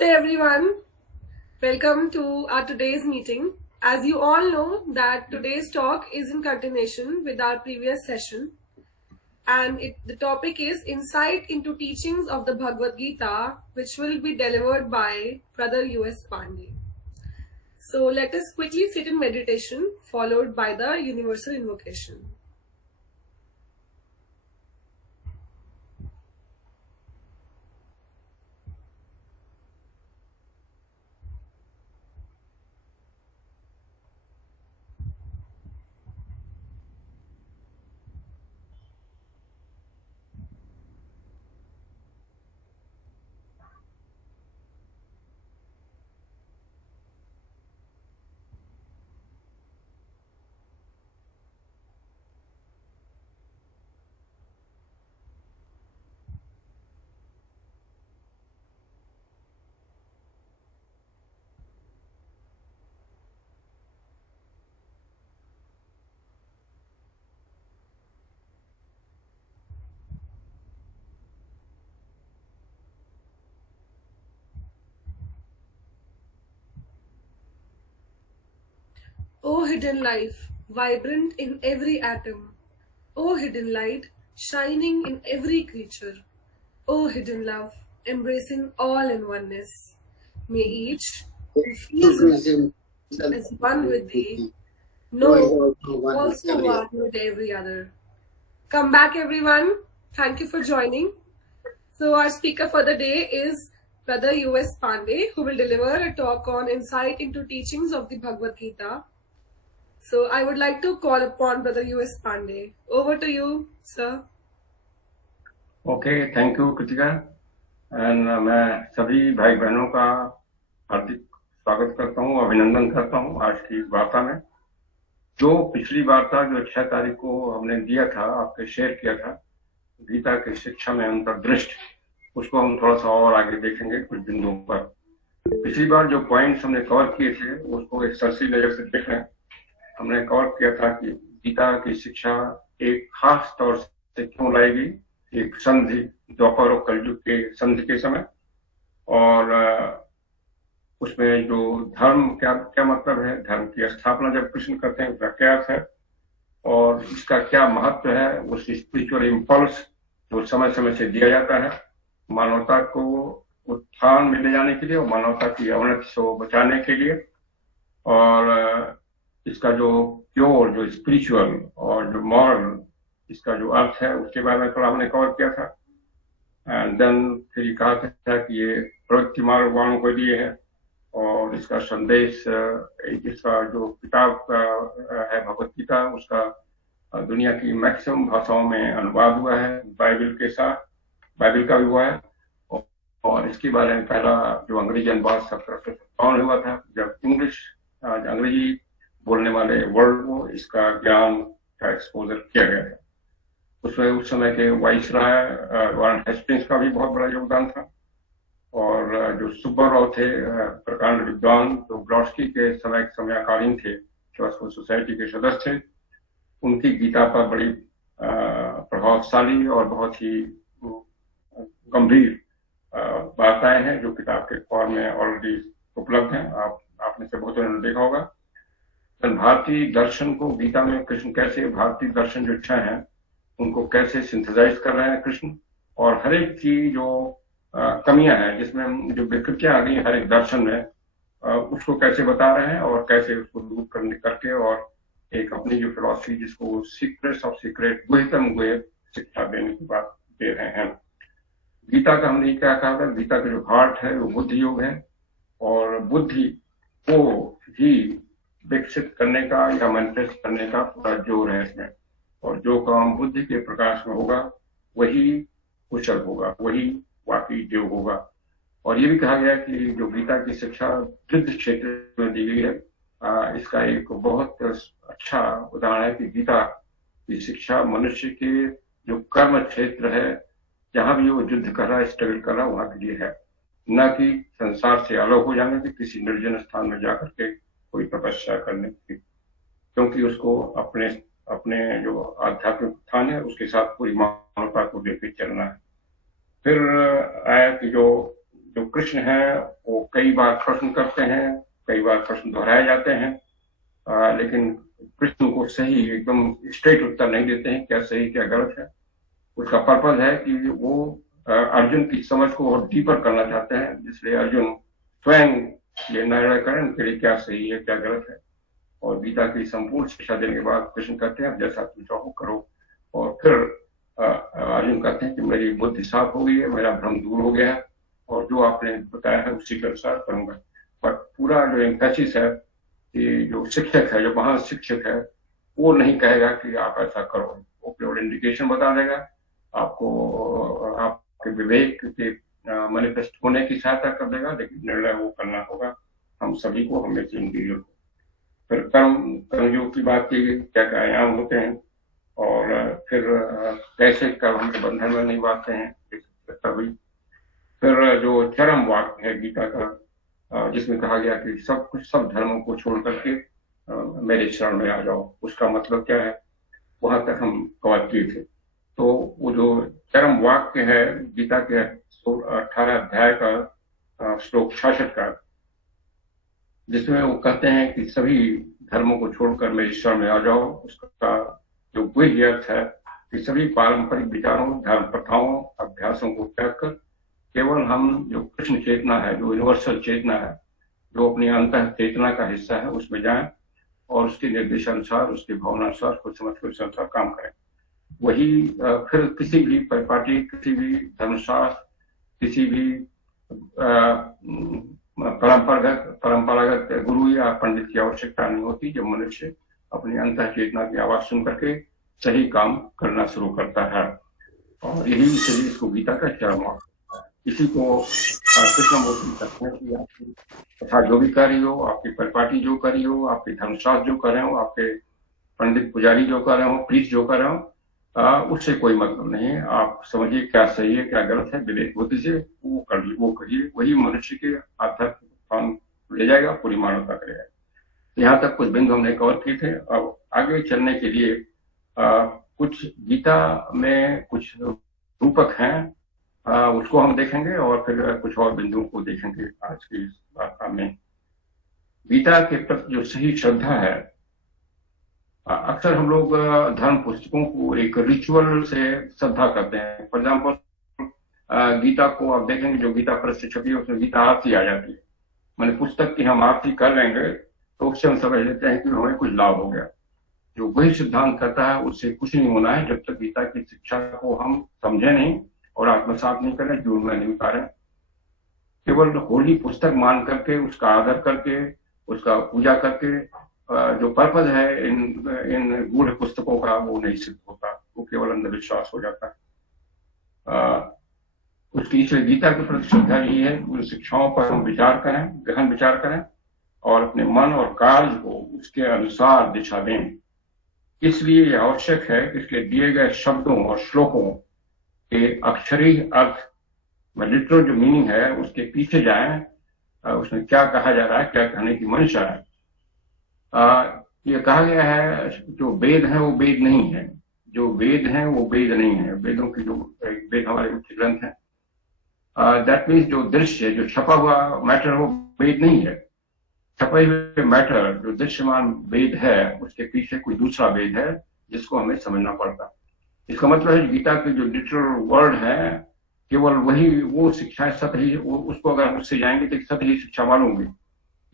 Namaste everyone. Welcome to our today's meeting. As you all know that today's talk is in continuation with our previous session, and the topic is Insight into Teachings of the Bhagavad Gita, which will be delivered by Brother U.S. Pandey. So let us quickly sit in meditation followed by the universal invocation. O hidden life, vibrant in every atom. O hidden light, shining in every creature. O hidden love, embracing all in oneness. May each who feels himself as one with thee know also one with every other. Come back, everyone. Thank you for joining. So our speaker for the day is Brother U.S. Pandey, who will deliver a talk on insight into teachings of the Bhagavad Gita. So I would like to call upon Brother U.S. Pandey. Over to you, sir. Okay, thank you, Kritika. And मैं सभी भाई बहनों का हार्दिक स्वागत करता हूँ, अभिनंदन करता हूँ आज की इस वार्ता में. जो पिछली वार्ता जो 6 तारीख को हमने दिया था, आपके शेयर किया था, गीता की शिक्षा में अंतर्दृष्टि, उसको हम थोड़ा सा और आगे देखेंगे कुछ बिंदुओं पर. पिछली बार जो पॉइंट्स हमने कवर किए थे उसको एक सरसी नजर से देख लें. हमने कवर किया था कि गीता की शिक्षा एक खास तौर से क्यों लाई गई, एक संधि, द्वापर और कलयुग के संधि के समय, और उसमें जो धर्म क्या क्या मतलब है, धर्म की स्थापना जब कृष्ण करते हैं उसका क्या अर्थ है, और इसका क्या महत्व है, उस स्पिरिचुअल इम्पल्स जो समय समय से दिया जाता है मानवता को उत्थान में ले जाने के लिए और मानवता की अवनति से बचाने के लिए, और इसका जो प्योर, जो स्पिरिचुअल और जो मॉरल इसका जो अर्थ है उसके बारे में थोड़ा हमने कवर किया था. एंड देन फिर ये कहा था कि ये प्रवृत्ति मार्ग वालों के लिए है, और इसका संदेश, इसका जो किताब है भगवत गीता, उसका दुनिया की मैक्सिमम भाषाओं में अनुवाद हुआ है, बाइबल के साथ, बाइबल का भी हुआ है. और इसके बारे में पहला जो अंग्रेजी अनुवाद 1757 हुआ था, जब अंग्रेजी बोलने वाले वर्ल्ड को इसका ज्ञान का एक्सपोजर किया गया था. उसमें उस समय के वाइसराय वारेन हेस्टिंग्स का भी बहुत बड़ा योगदान था, और जो सुब्बाराव थे प्रकांड विद्वान, जो ब्लॉट्सकी के समयाकालीन थे, फिलोसफिकल सोसाइटी के सदस्य थे, उनकी गीता पर बड़ी प्रभावशाली और बहुत ही गंभीर वार्ताएं हैं जो किताब के फॉर्म में ऑलरेडी उपलब्ध हैं. आपने से बहुतों ने देखा होगा. भारतीय दर्शन को गीता में कृष्ण कैसे, भारतीय दर्शन जो 6 हैं उनको कैसे सिंथेसाइज कर रहे हैं कृष्ण, और हर एक की जो कमियां हैं, जिसमें जो विकृतियां आ गई हर एक दर्शन में, उसको कैसे बता रहे हैं और कैसे उसको दूर करके और एक अपनी जो फिलॉसफी जिसको सीक्रेट्स ऑफ सीक्रेट, गुह्यतम गुह्य शिक्षा देने की बात दे रहे हैं. गीता का हमने क्या कहा था, गीता का जो हार्ट है वो बुद्धि योग है, और बुद्धि को ही विकसित करने का या मैनिफेस्ट करने का पूरा जोर है इसमें, और जो काम बुद्धि के प्रकाश में होगा वही कुशल होगा, वही वाकई देव होगा. और ये भी कहा गया कि जो गीता की शिक्षा वृद्ध क्षेत्र में दी गई है, इसका एक बहुत अच्छा उदाहरण है कि गीता की शिक्षा मनुष्य के जो कर्म क्षेत्र है, जहां भी वो युद्ध कर रहा है, स्ट्रगल कर रहा है, वहां के लिए है, न कि संसार से अलग हो जाने की, किसी निर्जन स्थान में जाकर के कोई तपस्या करने की, क्योंकि उसको अपने जो आध्यात्मिक उत्थान है उसके साथ पूरी मानवता को लेकर चलना है. फिर आया कि जो जो कृष्ण है वो कई बार प्रश्न करते हैं, कई बार प्रश्न दोहराए जाते हैं, लेकिन कृष्ण को सही एकदम स्ट्रेट उत्तर नहीं देते हैं क्या सही क्या गलत है। उसका पर्पज है कि वो अर्जुन की समझ को और डीपर करना चाहते हैं, इसलिए अर्जुन स्वयं ये निर्णय करें उनके लिए क्या सही है क्या गलत है। और गीता की संपूर्ण शिक्षा देने के बाद कृष्ण कहते हैं जैसा तुम चाहो करो। और फिर अर्जुन कहते हैं कि मेरी बुद्धि साफ हो गई है, मेरा भ्रम दूर हो गया है, और जो आपने बताया है उसी के अनुसार करूंगा। बट पूरा जो एम्फेसिस है कि जो शिक्षक है, जो महान शिक्षक है, वो नहीं कहेगा कि आप ऐसा करो, वो केवल इंडिकेशन बता देगा आपको, आपके विवेक के मैनिफेस्ट होने की सहायता कर देगा, लेकिन निर्णय वो करना होगा हम सभी को, हमें से इंडिविजुअल को। फिर कर्मयोग की बात की, क्या क्या आयाम होते हैं, और फिर कैसे कर्म हमें बंधन में नहीं बांधते हैं तभी। फिर जो चरम वाक्य है गीता का, जिसमें कहा गया कि सब कुछ सब धर्मों को छोड़ करके मेरे शरण में आ जाओ, उसका मतलब क्या है, वहां तक हम कवर किए थे। तो वो जो चरम वाक्य है गीता के 18 अध्याय का श्लोक 66 का, जिसमें वो कहते हैं कि सभी धर्मों को छोड़कर मेरी शरण में आ जाओ, उसका जो गुह्य अर्थ है कि सभी पारंपरिक विचारों, धर्म प्रथाओं, अभ्यासों को त्याग कर केवल हम जो कृष्ण चेतना है, जो यूनिवर्सल चेतना है, जो अपनी अंतः चेतना का हिस्सा है, उसमें जाएं और उसके निर्देशानुसार, उसके भावनानुसार कुछ समझ कर उस अनुसार काम करें। वही फिर किसी भी परिपाटी, किसी भी धर्मशास्त्र, किसी भी परंपरागत गुरु या पंडित की आवश्यकता नहीं होती, जब मनुष्य अपनी अंतः चेतना की आवाज सुन करके सही काम करना शुरू करता है। और यही इसलिए इसको गीता का चरम वाक्य, इसी को कृष्णमूर्ति कहते हैं कि आपकी कथा जो भी कर रही हो, आपकी परिपाटी जो कर रही हो, आपके धर्मशास्त्र जो कर रहे हो, आपके पंडित पुजारी जो कर रहे हो, प्रीस्ट जो कर रहे हो, उससे कोई मतलब नहीं है। आप समझिए क्या सही है क्या गलत है, विवेक बुद्धि से वो करिए, वही मनुष्य के आध्यात्मिक ले जाएगा, पूरी मानवता करेगा। यहाँ तक कुछ बिंदु हमने कवर किए थे। अब आगे चलने के लिए कुछ गीता में कुछ रूपक हैं, उसको हम देखेंगे और फिर कुछ और बिंदुओं को देखेंगे आज की इस वार्ता में। गीता के प्रति जो सही श्रद्धा है, अक्सर हम लोग धर्म पुस्तकों को एक रिचुअल से श्रद्धा करते हैं। फॉर एग्जाम्पल गीता को आप देखेंगे, जो गीता प्रेस से छपी है उसमें गीता आरती आ जाती है, मैंने पुस्तक की हम आरती कर लेंगे तो उससे हम समझ लेते हैं कि हमें कुछ लाभ हो गया। जो वही सिद्धांत करता है उससे कुछ नहीं होना है जब तक गीता की शिक्षा को हम समझे नहीं और आत्मसात नहीं करें, जीवन में नहीं उतारें। केवल होली पुस्तक मान करके, उसका आदर करके, उसका पूजा करके जो पर्पज है इन गूढ़ पुस्तकों का, वो नहीं सिद्ध होता, वो केवल अंधविश्वास हो जाता है। उसकी इसलिए गीता के प्रति श्रद्धा यही है, उन शिक्षाओं पर हम विचार करें, गहन विचार करें और अपने मन और कार्य को उसके अनुसार दिशा दें। इसलिए यह आवश्यक है कि इसके दिए गए शब्दों और श्लोकों के अक्षरी अर्थ में, लिटरल जो मीनिंग है, उसके पीछे जाएं, उसमें क्या कहा जा रहा है, क्या कहने की मंशा है। ये कहा गया है जो वेद है वो वेद नहीं है, जो वेद है वो वेद नहीं है। वेदों की जो वेद हमारे मुख्य ग्रंथ है, दैट मीन्स जो दृश्य, जो छपा हुआ मैटर वो वेद नहीं है। छपे हुए मैटर जो दृश्यमान वेद है, उसके पीछे कोई दूसरा वेद है जिसको हमें समझना पड़ता। इसका मतलब है गीता के जो लिटरल वर्ड है, केवल वही वो शिक्षाएं सत ही, उसको अगर हम उससे जाएंगे तो सत ही शिक्षा मालूम होगी।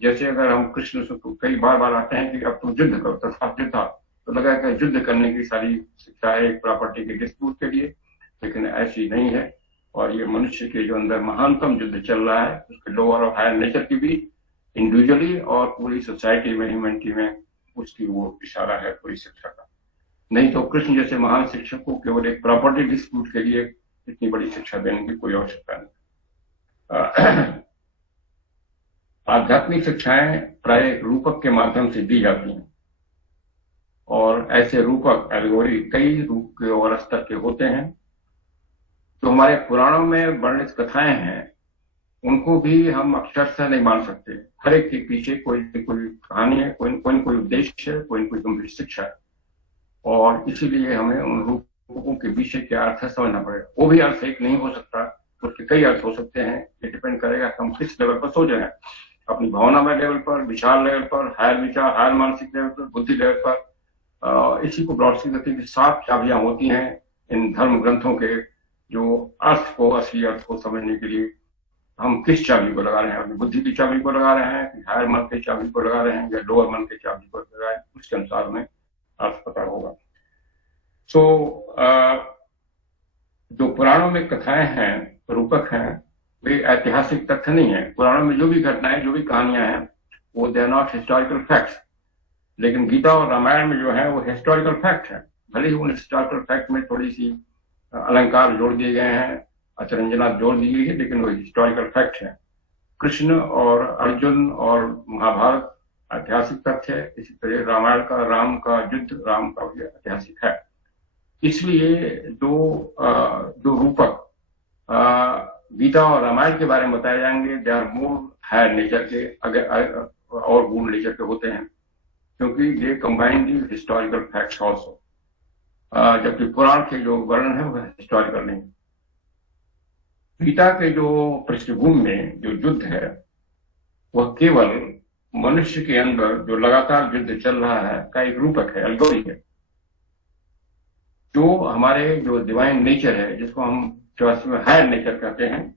जैसे अगर हम कृष्ण से कई बार आते हैं कि अब तुम युद्ध करो, तथा युद्ध, तो लगा कि युद्ध करने की सारी शिक्षा है प्रॉपर्टी के डिस्प्यूट के लिए, लेकिन ऐसी नहीं है। और ये मनुष्य के जो अंदर महानतम युद्ध चल रहा है, उसके लोअर और हायर नेचर की भी, इंडिविजुअली और पूरी सोसाइटी में, ह्यूमैनिटी में, उसकी वो इशारा है पूरी शिक्षा का। नहीं तो कृष्ण जैसे महान शिक्षक को केवल एक प्रॉपर्टी डिस्प्यूट के लिए इतनी बड़ी शिक्षा देने की कोई आवश्यकता नहीं। आध्यात्मिक शिक्षाएं प्राय रूपक के माध्यम से दी जाती हैं, और ऐसे रूपक, एल्गोरी, कई रूप के और स्तर के होते हैं। जो हमारे पुराणों में वर्णित कथाएं हैं, उनको भी हम अक्षरशः नहीं मान सकते। हर एक के पीछे कोई कोई कहानी है, कोई उद्देश्य है, कोई गंभीर शिक्षा है, और इसीलिए हमें उन रूपों के विषय क्या अर्थ है समझना पड़ेगा। वो भी अर्थ एक नहीं हो सकता उसके कई अर्थ हो सकते हैं। ये डिपेंड करेगा कि हम किस लेवल पर सोच रहे हैं, अपनी भावनामय लेवल पर, विचार लेवल पर, हायर विचार, हायर मानसिक लेवल पर, बुद्धि लेवल पर। इसी को ब्रॉडस्की कहते हैं कि 7 चाबियां होती हैं इन धर्म ग्रंथों के, जो अर्थ को, असली अर्थ को समझने के लिए हम किस चाबी को लगा रहे हैं, अपनी बुद्धि की चाबी को लगा रहे हैं, हायर मन की चाबी को लगा रहे हैं, या लोअर मन की चाबी को लगा रहे हैं, उसके अनुसार में अर्थ पता होगा। जो पुराणों में कथाएं हैं, रूपक हैं, वे ऐतिहासिक तथ्य नहीं है। पुराणों में जो भी घटनाएं, जो भी कहानियां हैं, वो they are not historical facts. लेकिन गीता और रामायण में जो है वो हिस्टोरिकल फैक्ट है। भले ही उन हिस्टोरिकल फैक्ट में थोड़ी सी अलंकार जोड़ दिए गए हैं, अतिरंजना जोड़ दी गई है, लेकिन वो हिस्टोरिकल फैक्ट है। कृष्ण और अर्जुन और महाभारत ऐतिहासिक तथ्य है। इसी तरह रामायण का, राम का युद्ध, राम का भी ऐतिहासिक है। इसलिए दो रूपक गीता और रामायण के बारे में बताए जाएंगे, they are more higher nature के, अगर और गुण नेचर के होते हैं, क्योंकि they combine the historical facts also. जबकि पुराण के जो वर्णन है वह हिस्टोरिकल नहीं। गीता के जो पृष्ठभूमि में जो युद्ध है वह केवल मनुष्य के अंदर जो लगातार युद्ध चल रहा है का एक रूपक है, एल्गोरी है। जो हमारे जो डिवाइन नेचर है, जिसको हम फिलॉसफी में हायर नेचर कहते हैं,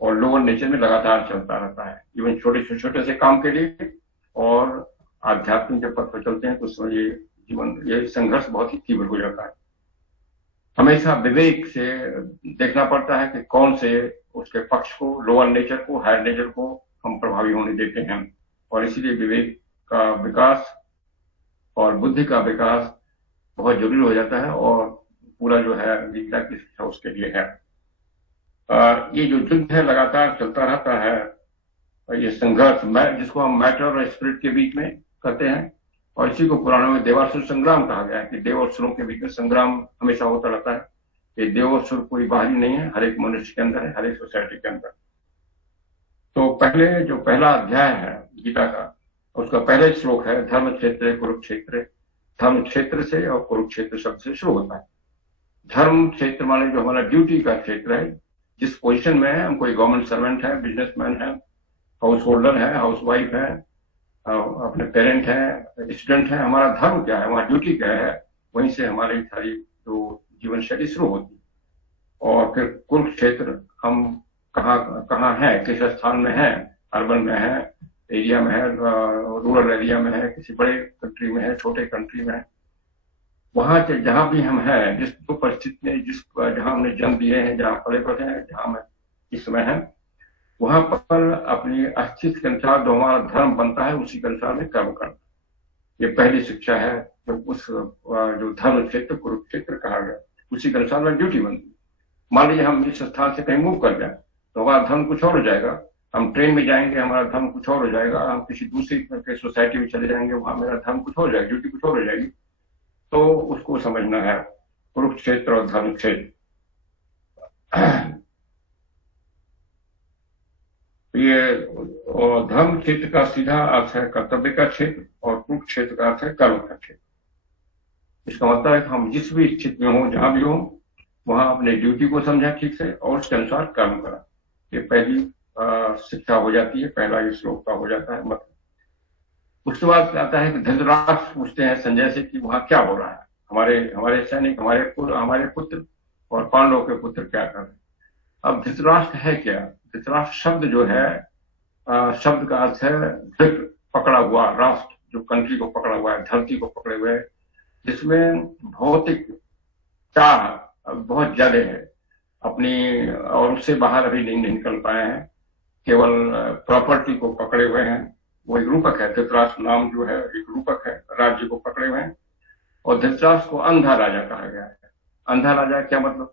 और लोअर नेचर में लगातार चलता रहता है, इवन छोटे से काम के लिए। और आध्यात्मिक जब पथ पर चलते हैं तो उसमें ये संघर्ष बहुत ही तीव्र हो जाता है। हमेशा विवेक से देखना पड़ता है कि कौन से उसके पक्ष को, लोअर नेचर को, हायर नेचर को हम प्रभावी होने देते हैं। और इसीलिए विवेक का विकास और बुद्धि का विकास बहुत जरूरी हो जाता है, और पूरा जो है गीता की शिक्षा उसके लिए है। ये जो युद्ध है लगातार चलता रहता है, ये संघर्ष जिसको हम मैटर और स्पिरिट के बीच में करते हैं, और इसी को पुराणों में देवासुर संग्राम कहा गया है कि देव और सुरों के बीच में संग्राम हमेशा होता रहता है। ये देव और सुर कोई बाहरी नहीं है, हर एक मनुष्य के अंदर है, हर एक सोसाइटी के अंदर। तो पहला अध्याय है गीता का, उसका पहला श्लोक है धर्म क्षेत्र कुरुक्षेत्र। धर्म क्षेत्र से और कुरुक्षेत्र शब्द से शुरू होता है। धर्म क्षेत्र माने जो हमारा ड्यूटी का क्षेत्र है, जिस पोजीशन में है, हम कोई गवर्नमेंट सर्वेंट है, बिजनेसमैन है, हाउस होल्डर है, हाउस वाइफ है, अपने पेरेंट है, स्टूडेंट है, हमारा धर्म क्या है, वहां ड्यूटी क्या है, वहीं से हमारी सारी जो जीवन शैली शुरू होती है। और फिर कुरुक्षेत्र हम कहाँ है, किस स्थान में है, अर्बन में है, एरिया में है, रूरल एरिया में है, किसी बड़े कंट्री में है, छोटे कंट्री में है, वहां से जहां भी हम हैं, जिस परिस्थिति में, जहां हमने जन्म दिए हैं, जहां पले बढ़े हैं, जहां हम इस समय है, वहां पर अपनी अस्तित्व के अनुसार जो हमारा धर्म बनता है उसी के अनुसार में कर्म करना। ये पहली शिक्षा है जो जो धर्म क्षेत्र कुरुक्षेत्र कहा गया, उसी के अनुसार में ड्यूटी बनती है। मान लीजिए हम इस स्थान से कहीं मूव कर जाए तो हमारा धर्म कुछ और हो जाएगा। हम ट्रेन में जाएंगे, हमारा धर्म कुछ और हो जाएगा। हम किसी दूसरी सोसाइटी में चले जाएंगे, वहां मेरा धर्म कुछ और हो जाएगा, ड्यूटी कुछ और हो जाएगी। तो उसको समझना है, कुरुक्षेत्र और धर्म क्षेत्र। ये धर्म क्षेत्र का सीधा अर्थ है कर्तव्य का क्षेत्र, और कुरुक्षेत्र का अर्थ है कर्म का क्षेत्र। इसका मतलब है कि हम जिस भी स्थिति में हो, जहां भी हो, वहां अपने ड्यूटी को समझा ठीक से और उसके अनुसार कर्म करा। ये पहली शिक्षा हो जाती है, पहला ये श्लोक का हो जाता है मतलब। उसके बाद आता है कि धृतराष्ट्र पूछते हैं संजय से कि वहां क्या हो रहा है, हमारे सैनिक, हमारे पुत्र और पांडवों के पुत्र क्या कर रहे हैं। अब धृतराष्ट्र है क्या? धृतराष्ट्र शब्द जो है, शब्द का अर्थ है धृत, पकड़ा हुआ, राष्ट्र जो कंट्री को पकड़ा हुआ है, धरती को पकड़े हुए, जिसमें भौतिक चाह बहुत ज्यादा है अपनी, और उससे बाहर अभी नहीं निकल पाए हैं, केवल प्रॉपर्टी को पकड़े हुए हैं। वो एक रूपक है, धृतराष्ट्र नाम जो है एक रूपक है, राज्य को पकड़े हुए हैं। और धृतराष्ट्र को अंधा राजा कहा गया है। अंधा राजा क्या मतलब?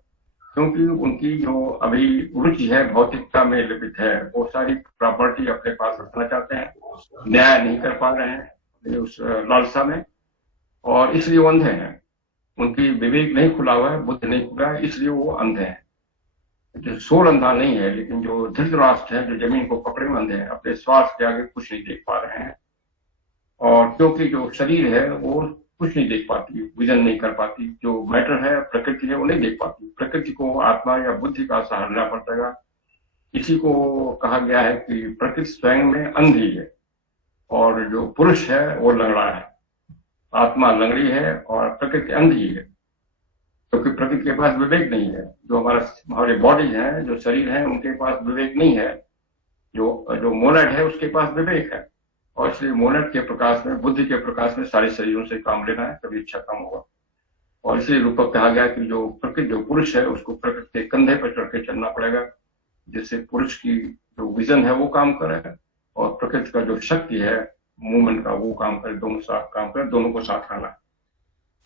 क्योंकि उनकी जो अभी रुचि है भौतिकता में लिपित है, वो सारी प्रॉपर्टी अपने पास रखना चाहते हैं, न्याय नहीं कर पा रहे हैं उस लालसा में, और इसलिए वो अंधे हैं। उनकी विवेक नहीं खुला हुआ है, बुद्ध नहीं खुला है, इसलिए वो अंधे हैं। जो सोल अंधा नहीं है, लेकिन जो धृतराष्ट्र है, जो जमीन को पकड़े हुए अंधे हैं, अपने स्वार्थ के आगे कुछ नहीं देख पा रहे हैं। और क्योंकि जो शरीर है वो कुछ नहीं देख पाती, विजन नहीं कर पाती। जो मैटर है, प्रकृति है, वो नहीं देख पाती। प्रकृति को आत्मा या बुद्धि का सहारा लेना पड़ेगा। इसी को कहा गया है कि प्रकृति स्वयं में अंधी है और जो पुरुष है वो लंगड़ा है। आत्मा लंगड़ी है और प्रकृति अंधी है, क्योंकि प्रकृति के पास विवेक नहीं है। जो हमारे बॉडी है, जो शरीर है, उनके पास विवेक नहीं है। जो मोनड है उसके पास विवेक है, और इसलिए मोनड के प्रकाश में, बुद्धि के प्रकाश में सारे शरीरों से काम लेना है, तभी अच्छा काम होगा। और इसलिए रूपक कहा गया कि जो पुरुष है उसको प्रकृति के कंधे पर चढ़ के चलना पड़ेगा, जिससे पुरुष की जो विजन है वो काम करे और प्रकृति का जो शक्ति है मूवमेंट का वो काम करे, दोनों साथ काम करे, दोनों को साथ आना।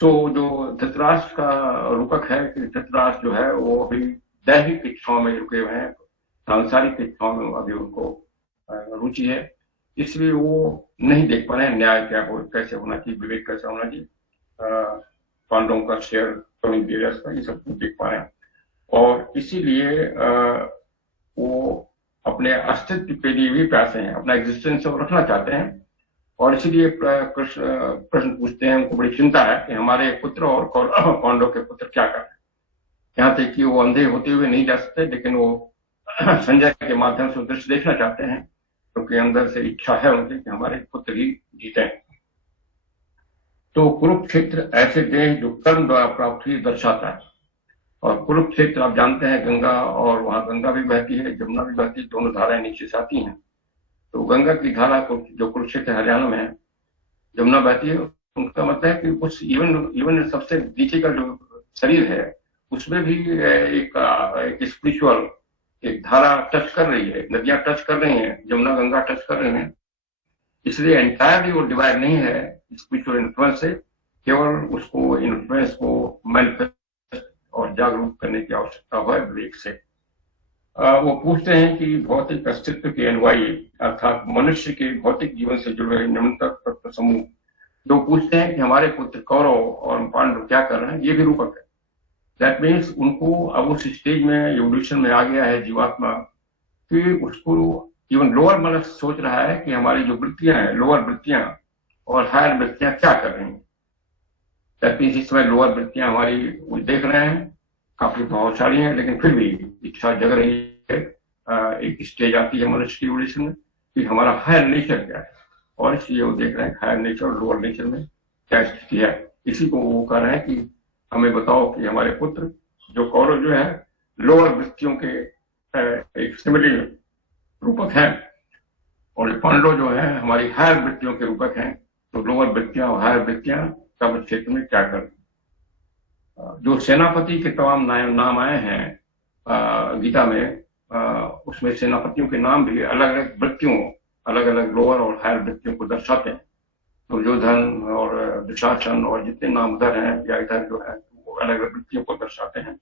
तो जो धृतराष्ट्र का रूपक है कि धृतराष्ट्र जो है वो अभी दैहिक इच्छाओं में रुके हुए हैं, सांसारिक इच्छाओं में अभी उनको रुचि है, इसलिए वो नहीं देख पा रहे हैं न्याय क्या हो, कैसे होना चाहिए, विवेक कैसे होना चाहिए, पांडवों का शेयर कमिंग पीरियड्स का, ये सब कुछ देख पा रहे हैं। और इसीलिए वो अपने अस्तित्व के लिए भी प्यासे हैं, अपना एग्जिस्टेंस रखना चाहते हैं। और इसीलिए प्रश्न पूछते हैं, उनको बड़ी चिंता है कि हमारे पुत्र और पांडव के पुत्र क्या कर रहे हैं। यहाँ तक कि वो अंधे होते हुए नहीं जा सकते, लेकिन वो संजय के माध्यम से दृश्य देखना चाहते हैं, क्योंकि अंदर से इच्छा है उनकी कि हमारे पुत्र ही जीते। तो कुरुक्षेत्र ऐसे देह जो कर्म द्वारा प्राप्त हुई दर्शाता है। और कुरुक्षेत्र आप जानते हैं गंगा, और वहां गंगा भी बहती है, जमुना भी बहती है, दोनों धाराएं नीचे से आती हैं। तो गंगा की धारा जो कुरुक्षेत्र हरियाणा में है, जमुना बहती है, उनका मतलब है कि उस इवन सबसे नीचे का जो शरीर है उसमें भी एक स्पिरिचुअल एक धारा टच कर रही है, नदियां टच कर रही हैं, जमुना गंगा टच कर रही हैं। इसलिए एंटायरली वो डिवाइड नहीं है स्पिरिचुअल इन्फ्लुएंस से, केवल उसको इन्फ्लुएंस को मैनिफेस्ट और जागरूक करने की आवश्यकता है विवेक से। वो पूछते हैं कि भौतिक अस्तित्व के अनुयायी अर्थात मनुष्य के भौतिक जीवन से जुड़े निम्नतम तत्व समूह जो पूछते हैं कि हमारे पुत्र कौरव और पांडव क्या कर रहे हैं, ये भी रूपक है। दैट मीन्स उनको अब उस स्टेज में एवोल्यूशन में आ गया है जीवात्मा कि उसको इवन लोअर मन सोच रहा है कि हमारी जो वृत्तियां हैं, लोअर वृत्तियां और हायर वृत्तियां क्या कर रही हैं। दैट मीन्स इस समय लोअर वृत्तियां हमारी देख रहे हैं, काफी प्रभावशाली हैं, लेकिन फिर भी इच्छा जग रही है। एक स्टेज आती है मनुष्य की एवोल्यूशन में कि हमारा हायर नेचर क्या है, और इसलिए वो देख रहे हैं हायर नेचर और लोअर नेचर में क्या स्थिति है। इसी को वो कह रहे हैं कि हमें बताओ कि हमारे पुत्र जो कौरव जो है लोअर वृत्तियों के एक सिमिलर रूपक हैं, और पांडव जो है हमारी हायर वृत्तियों के रूपक हैं। तो लोअर वृत्तियां और हायर वृत्तियां तब क्षेत्र में क्या कर, जो सेनापति के तमाम नाम आए हैं गीता में, उसमें सेनापतियों के नाम भी अलग अलग वृत्तियों, अलग अलग लोअर और हायर वृत्तियों को दर्शाते हैं। दुर्योधन और दुशासन और जितने नाम उधर हैं या इधर जो है वो अलग अलग वृत्तियों को दर्शाते हैं,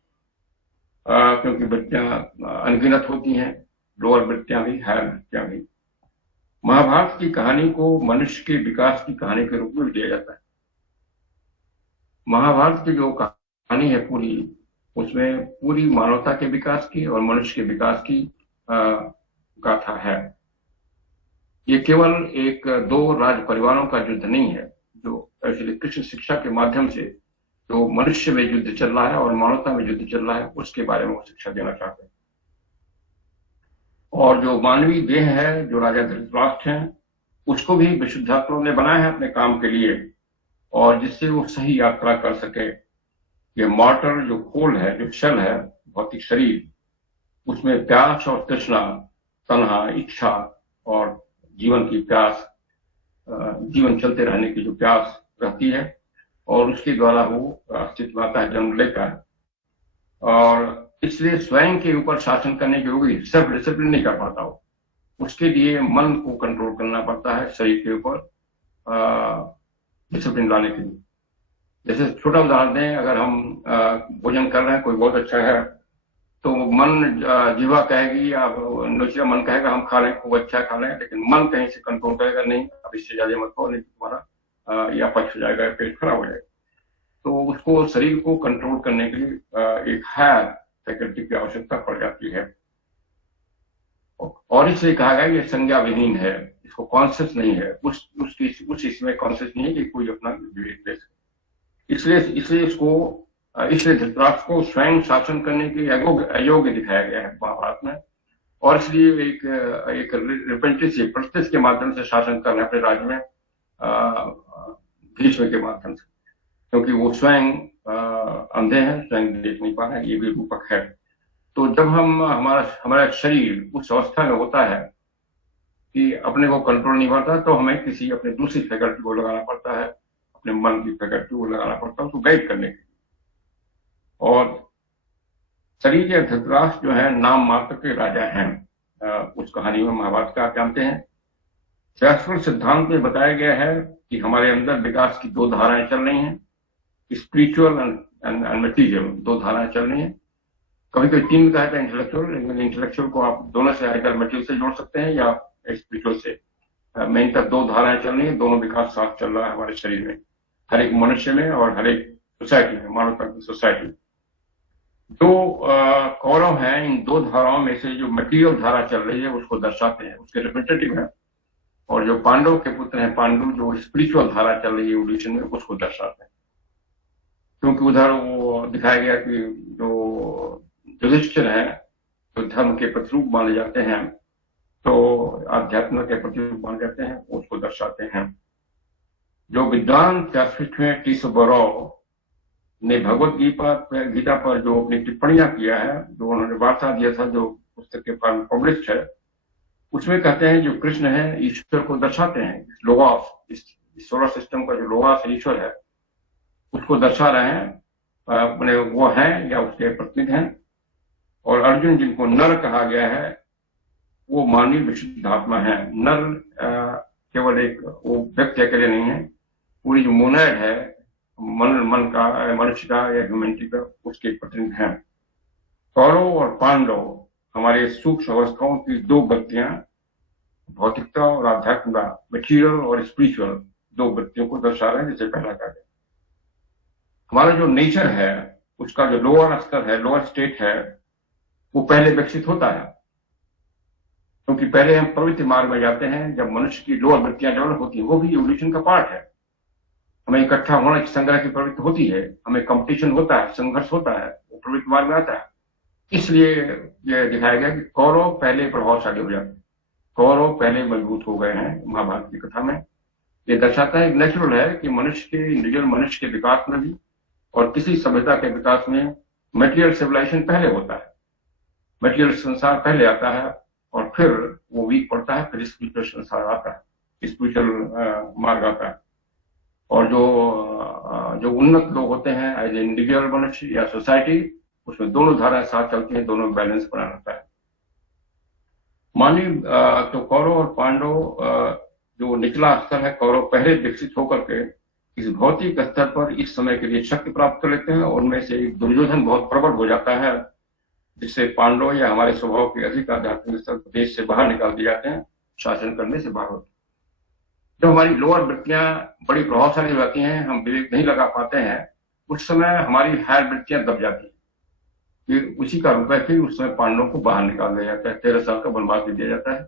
क्योंकि वृत्तियां अनगिनत होती हैं, लोअर वृत्तियां भी हायर वृत्तियां भी। महाभारत की कहानी को मनुष्य के विकास की कहानी के रूप में दिया जाता है। महाभारत की जो कहानी है पूरी, उसमें पूरी मानवता के विकास की और मनुष्य के विकास की गाथा है। ये केवल एक दो राज परिवारों का युद्ध नहीं है, जो एक्चुअली कृष्ण शिक्षा के माध्यम से जो मनुष्य में युद्ध चल रहा है और मानवता में युद्ध चल रहा है उसके बारे में वो शिक्षा देना चाहते हैं। और जो मानवीय देह है, जो राजा धृतराष्ट्र हैं, उसको भी विशुद्धात्मा ने बनाया है अपने काम के लिए, और जिससे वो सही यात्रा कर सके। ये मॉर्टर जो खोल है, जो शल है, भौतिक शरीर, उसमें प्यास और तृष्णा, तन्हा, इच्छा और जीवन की प्यास, जीवन चलते रहने की जो प्यास रहती है, और उसके द्वारा वो अस्तित्व आता है, जन्म लेता है। और इसलिए स्वयं के ऊपर शासन करने के योग्य सेल्फ डिसिप्लिन नहीं कर पाता हो, उसके लिए मन को कंट्रोल करना पड़ता है, शरीर के ऊपर डिसिप्लिन लाने के लिए। जैसे छोटा उदाहरण दें, अगर हम भोजन कर रहे हैं, कोई बहुत अच्छा है, तो मन जीवा कहेगी या नोचिया मन कहेगा हम खा लें, खूब अच्छा खा लें, लेकिन मन कहीं से कंट्रोल करेगा नहीं, अब इससे ज्यादा मत खाओ, नहीं तुम्हारा या पच हो जाएगा, पेट खराब हो जाएगा। तो उसको शरीर को कंट्रोल करने के लिए एक हायर फैकल्टी की आवश्यकता पड़ जाती है। और इसलिए कहा गया ये संज्ञा विहीन है, इसको कॉन्शियस नहीं है, उस इसमें कॉन्शियस नहीं है कि कोई अपना विवेक ले सके। इसलिए इसलिए इसलिए धृतराष्ट्र को स्वयं शासन करने के अयोग्य दिखाया गया है महाभारत में। और इसलिए एक रिपेंटेंसी प्रतिष्ठ के माध्यम से शासन कर रहे हैं अपने राज्य में भीष्म के माध्यम से, क्योंकि वो स्वयं अंधे हैं, स्वयं देख नहीं पा रहे हैं, ये भी रूपक है। तो जब हमारा शरीर उस अवस्था में होता है कि अपने को कंट्रोल नहीं करता, तो हमें किसी अपने दूसरी फैकल्टी को लगाना पड़ता है, अपने मन की फैकल्टी को लगाना पड़ता है उसको गाइड करने के। और शरीर के धृतराष्ट्र जो है नाम मात्र के राजा हैं उस कहानी में महाभारत का, आप जानते हैं। शास्त्र सिद्धांत में बताया गया है कि हमारे अंदर विकास की दो धाराएं चल रही हैं, स्पिरिचुअल एंड मटीरियल, दो धाराएं चल रही हैं। कभी कभी तीन कहा था इंटेलेक्चुअल, लेकिन इंटेलेक्चुअल को आप दोनों से आइदर मटीरियल से जोड़ सकते हैं या स्पिरिचुअल से। मेन तक दो धाराएं चल रही हैं, दोनों विकास साथ चल रहा है हमारे शरीर में, हर एक मनुष्य में और हर एक सोसाइटी में, मानवता की सोसाइटी। जो कौरव हैं इन दो धाराओं में से जो मटीरियल धारा चल रही है उसको दर्शाते हैं, उसके रिप्रेजेंटेटिव है। और जो पांडव के पुत्र हैं पांडु, जो स्पिरिचुअल धारा चल रही है एवोल्यूशन में, उसको दर्शाते हैं। क्योंकि उधर वो दिखाया गया कि जो युधिष्ठिर हैं जो धर्म के प्रतिरूप माने जाते हैं, तो आध्यात्म के प्रतिरूप माने जाते हैं, उसको दर्शाते हैं। जो विद्वान त्यागपीठ में टी सुब्बाराव ने भगवत गीता पर जो अपनी टिप्पणियां किया है, जो उन्होंने वार्ता दिया था, जो पुस्तक के पब्लिश है, उसमें कहते हैं जो कृष्ण है ईश्वर को दर्शाते हैं, लोगोस, इस सोलर सिस्टम का जो लोगोस ईश्वर है उसको दर्शा रहे हैं, अपने वो हैं या उसके प्रतिनिधि हैं। और अर्जुन जिनको नर कहा गया है वो मानवीय विशुद्धात्मा है। नर केवल एक वो व्यक्ति अकेले नहीं है, पूरी जो मोनाड है मन का, मनुष्य का या ह्यूमैनिटी का, उसके प्रतिनिधि हैं। कौरव और पांडव हमारे सूक्ष्म अवस्थाओं की दो गतियां, भौतिकता और आध्यात्मिकता, मटीरियल और स्पिरिचुअल, दो गतियों को दर्शा रहे हैं। जैसे पहला कहा गया, हमारा जो नेचर है उसका जो लोअर स्तर है, लोअर स्टेट है, वो पहले विकसित होता है। क्योंकि पहले हम प्रवृत्ति मार्ग में जाते हैं, जब मनुष्य की लोअर वृत्तियां डेवलप होती है, वो भी इवोल्यूशन का पार्ट है। हमें इकट्ठा होने की, संग्रह की प्रवृत्ति होती है, हमें कंपटीशन होता है, संघर्ष होता है, वो प्रवृत्ति मार्ग में आता है। इसलिए यह दिखाया गया कि कौरव पहले प्रभावशाली हो जाते हैं, कौरव पहले मजबूत हो गए हैं महाभारत की कथा में। ये दर्शाता है, नेचुरल है कि मनुष्य के, इंडिविजुअल मनुष्य के विकास में भी और किसी सभ्यता के विकास में मटेरियल सिविलाइजेशन पहले होता है, मटेरियल संसार पहले आता है और फिर वो वीक पड़ता है, फिर स्पिरिचुअल संसार आता है, स्पिरिचुअल मार्ग आता है। और जो उन्नत लोग होते हैं एज ए इंडिविजुअल मनुष्य या सोसाइटी, उसमें दोनों धाराएं साथ चलती हैं, दोनों बैलेंस बना रहता है। मानवीय तो कौरव और पांडव जो निचला स्तर है, कौरव पहले विकसित होकर के इस भौतिक स्तर पर इस समय के लिए शक्ति प्राप्त कर लेते हैं, और उनमें से एक दुर्योधन बहुत प्रबल हो जाता है, जिससे पांडव या हमारे स्वभाव के अधिक आध्यात्मिक स्तर देश से बाहर निकाल दिए जाते हैं, शासन करने से बाहर होते हैं। जब हमारी लोअर वृत्तियां बड़ी प्रभावशाली हो जाती हैं, हम विवेक नहीं लगा पाते हैं, उस समय हमारी हायर वृत्तियां दब जाती हैं। फिर उसी का रूप है, फिर उस समय पांडवों को बाहर निकाल दिया जाता है, 13 साल का वनवास दे दिया जाता है,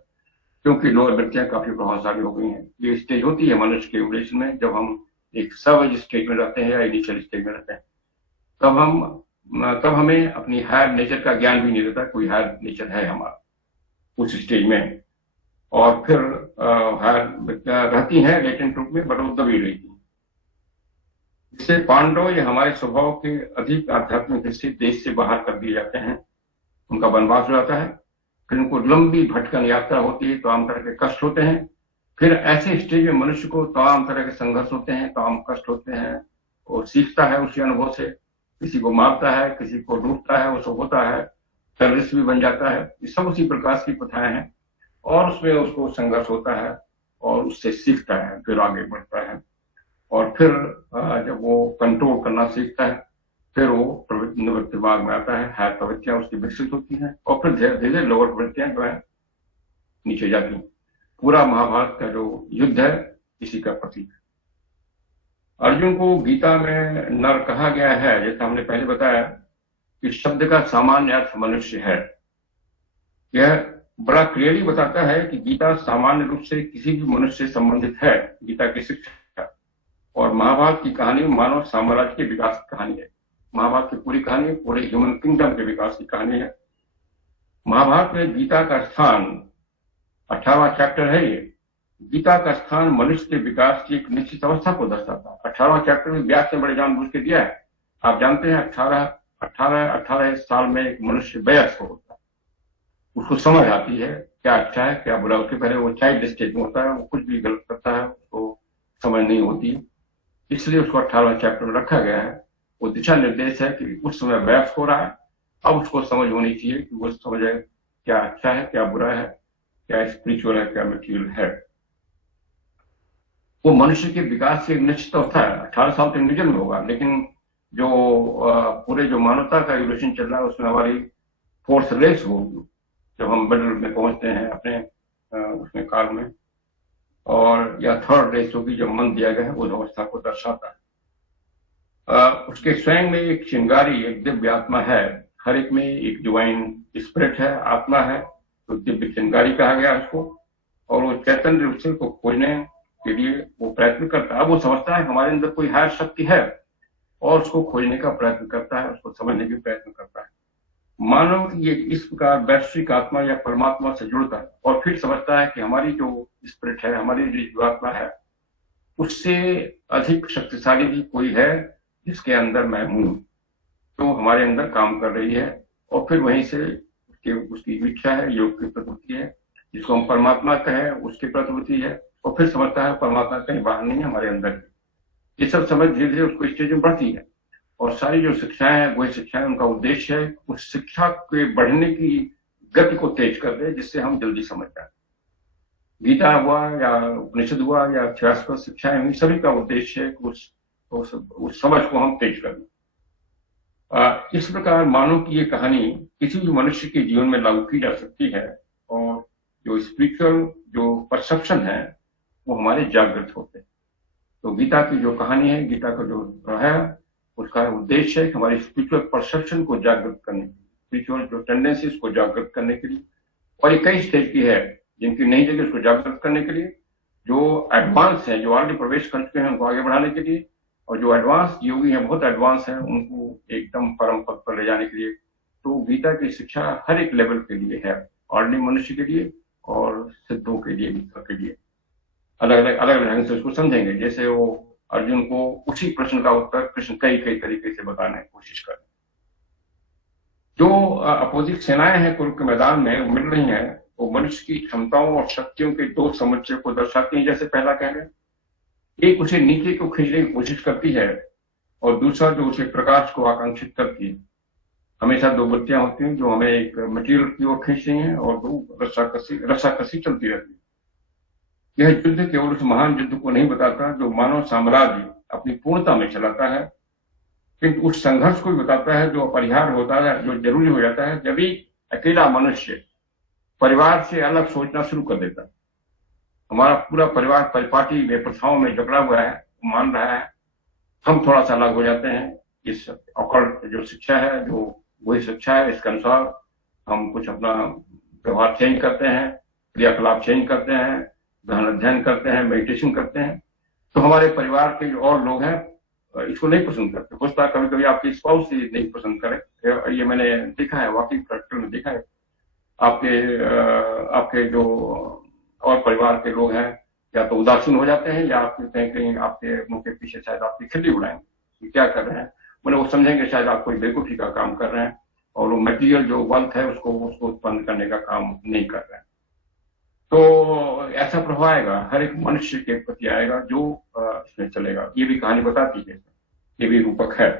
क्योंकि लोअर वृत्तियां काफी प्रभावशाली हो गई हैं। ये स्टेज होती है मनुष्य के इवोल्यूशन में, जब हम एक सवज स्टेज में रहते हैं या इनिशियल स्टेज में रहते हैं, तब हमें अपनी हायर नेचर का ज्ञान भी नहीं रहता, कोई हायर नेचर है हमारा उस स्टेज में। और फिर हायर रहती हैं लेटेंट रूप में, बट वो दबी रहती है। इससे पांडव या हमारे स्वभाव के अधिक आध्यात्मिक दृष्टि देश से बाहर कर दिए जाते हैं, उनका वनवास हो जाता है, फिर उनको लंबी भटकन यात्रा होती है, तमाम तरह के कष्ट होते हैं। फिर ऐसे स्टेज में मनुष्य को तमाम तरह के संघर्ष होते हैं, तमाम कष्ट होते हैं, और सीखता है उसी अनुभव से, किसी को मारता है, किसी को डूबता है, वो सब होता है, टेररिस्ट भी बन जाता है। ये सब उसी प्रकार की प्रथाएं हैं, और उसमें उसको संघर्ष होता है और उससे सीखता है, फिर आगे बढ़ता है। और फिर जब वो कंट्रोल करना सीखता है, फिर वो प्रवृत्ति मार्ग में आता है, हायर प्रवृत्तियां उसकी विकसित होती हैं, और फिर धीरे धीरे लोअर प्रवृत्तियां जो है नीचे जाती हैं। पूरा महाभारत का जो युद्ध है इसी का प्रतीक है। अर्जुन को गीता में नर कहा गया है, जैसा हमने पहले बताया कि शब्द का सामान्य अर्थ मनुष्य है। यह बड़ा क्लियरली बताता है कि गीता सामान्य रूप से किसी भी मनुष्य से संबंधित है, गीता की शिक्षा, और महाभारत की कहानी मानव साम्राज्य के विकास की कहानी है। महाभारत की पूरी कहानी पूरे ह्यूमन किंगडम के विकास की कहानी है। महाभारत में गीता का स्थान 18वां चैप्टर है। ये गीता का स्थान मनुष्य के विकास की एक निश्चित अवस्था को दर्शाता है। 18वां चैप्टर में व्यास ने बड़े जानबूझ के दिया है। आप जानते हैं 18 साल में एक मनुष्य वयस्क होता है, उसको समझ आती है क्या अच्छा है क्या बुरा। उसके पहले वो चाइल्ड स्टेज में होता है, वो कुछ भी गलत करता है, उसको समझ नहीं होती, इसलिए उसको 18वां चैप्टर में रखा गया है। वो दिशा निर्देश है कि उस समय वयस्क हो रहा है, अब उसको समझ होनी चाहिए कि वो समझे क्या अच्छा है क्या बुरा है, क्या स्पिरिचुअल है क्या मटेरियल है। वो मनुष्य के विकास की एक निश्चित अवस्था है। 18 साल तो इंडिविजुअल में होगा, लेकिन जो पूरे जो मानवता का इवोल्यूशन चल रहा है उसमें हमारी फोर्थ रेस होगी जब हम मिडिल में पहुंचते हैं अपने उसमें काल में, और या थर्ड रेस होगी जब मन दिया गया है, उस अवस्था को दर्शाता है। उसके स्वयं में एक चिंगारी, एक दिव्य आत्मा है। हर एक में एक डिवाइन स्पिरिट है, आत्मा है, तो दिव्य चिंगारी कहा गया उसको। और वो चैतन्य रूप से को खोजने के लिए वो प्रयत्न करता है। अब वो समझता है हमारे अंदर कोई हायर शक्ति है और उसको खोजने का प्रयत्न करता है, उसको समझने का प्रयत्न करता है। मानव ये इस प्रकार वैश्विक आत्मा या परमात्मा से जुड़ता है और फिर समझता है कि हमारी जो स्पिरिट है, हमारी जो जीवात्मा है, उससे अधिक शक्तिशाली भी कोई है जिसके अंदर मैं हूं, तो हमारे अंदर काम कर रही है। और फिर वहीं से उसकी इच्छा है, योग की प्रवृत्ति है, जिसको हम परमात्मा कहें, उसकी प्रवृत्ति है। और फिर समझता है परमात्मा कहीं बाहर नहीं है, हमारे अंदर है। ये सब समझ धीरे धीरे उसको स्टेज में बढ़ती है। और सारी जो शिक्षाएं हैं, वही शिक्षाएं, उनका उद्देश्य है उस शिक्षा के बढ़ने की गति को तेज कर दे, जिससे हम जल्दी समझ जाए। गीता हुआ या उपनिषद हुआ या इतिहास शिक्षाएं हुई, सभी का उद्देश्य है कि उस समझ को हम तेज कर दें। इस प्रकार मानव की ये कहानी किसी भी मनुष्य के जीवन में लागू की जा सकती है, और जो स्पिरिचुअल जो परसेप्शन है वो हमारे जागृत होते हैं। तो गीता की जो कहानी है, गीता का जो है, उसका उद्देश्य है कि हमारी स्पिरिचुअल परसेप्शन को जागृत करने के लिए, स्पिरिचुअल जो टेंडेंसीज को जागृत करने के लिए। और ये कई स्टेज की है जिनकी नहीं जगह उसको जागृत करने के लिए, जो एडवांस है, जो ऑलरेडी प्रवेश कर चुके हैं, उनको आगे बढ़ाने के लिए, और जो एडवांस योगी हैं, बहुत एडवांस हैं, उनको एकदम परम पद पर ले जाने के लिए। तो गीता की शिक्षा हर एक लेवल के लिए है, ऑर्डिनरी मनुष्य के लिए और सिद्धों के लिए, गीता के लिए। अलग अलग ढंग से उसको समझेंगे। जैसे वो अर्जुन को उसी प्रश्न का उत्तर कृष्ण कई तरीके से बताने की कोशिश करें। जो अपोजिट सेनाएं हैं कुरुक्षेत्र के मैदान में मिल रही हैं, वो मनुष्य की क्षमताओं और शक्तियों के दो समुच्चय को दर्शाती हैं। जैसे पहला कह रहे, एक उसे नीचे को खींचने की कोशिश करती है और दूसरा जो उसे प्रकाश को आकांक्षित करती है। हमेशा दो बत्तियां होती हैं जो हमें एक मटेरियल की ओर खींच रही हैं और दो रस्साकसी चलती रहती है। यह युद्ध केवल उस महान युद्ध को नहीं बताता जो मानव साम्राज्य अपनी पूर्णता में चलाता है, किंतु उस संघर्ष को भी बताता है जो अपरिहार्य होता है, जो जरूरी हो जाता है जब भी अकेला मनुष्य परिवार से अलग सोचना शुरू कर देता है। हमारा पूरा परिवार परिपाटी में, प्रथाओं में जकड़ा हुआ है, मान रहा है, हम थोड़ा सा अलग हो जाते हैं। इस ऑकल्ट जो शिक्षा है, जो वही शिक्षा है, इसके अनुसार हम कुछ अपना व्यवहार चेंज करते हैं, क्रियाकलाप चेंज करते हैं, गहन अध्ययन करते हैं, मेडिटेशन करते हैं। तो हमारे परिवार के जो और लोग हैं इसको नहीं पसंद करते। हो सकता है कभी कभी आपकी स्पाउस ही नहीं पसंद करे, ये मैंने देखा है, वाकई प्रैक्टिकल में देखा है। आपके जो और परिवार के लोग हैं या तो उदासीन हो जाते हैं, या आप कहीं आपके मुंह के पीछे शायद आपकी खिल्ली उड़ाएंगे, क्या कर रहे हैं, मैंने वो समझेंगे शायद आप कोई बेवकूफी का काम कर रहे हैं और वो मटेरियल जो वेल्थ है उसको उत्पन्न करने का काम नहीं कर रहे हैं। तो ऐसा प्रभाव आएगा, हर एक मनुष्य के प्रति आएगा जो इसमें चलेगा। ये भी कहानी बताती है, ये भी रूपक है।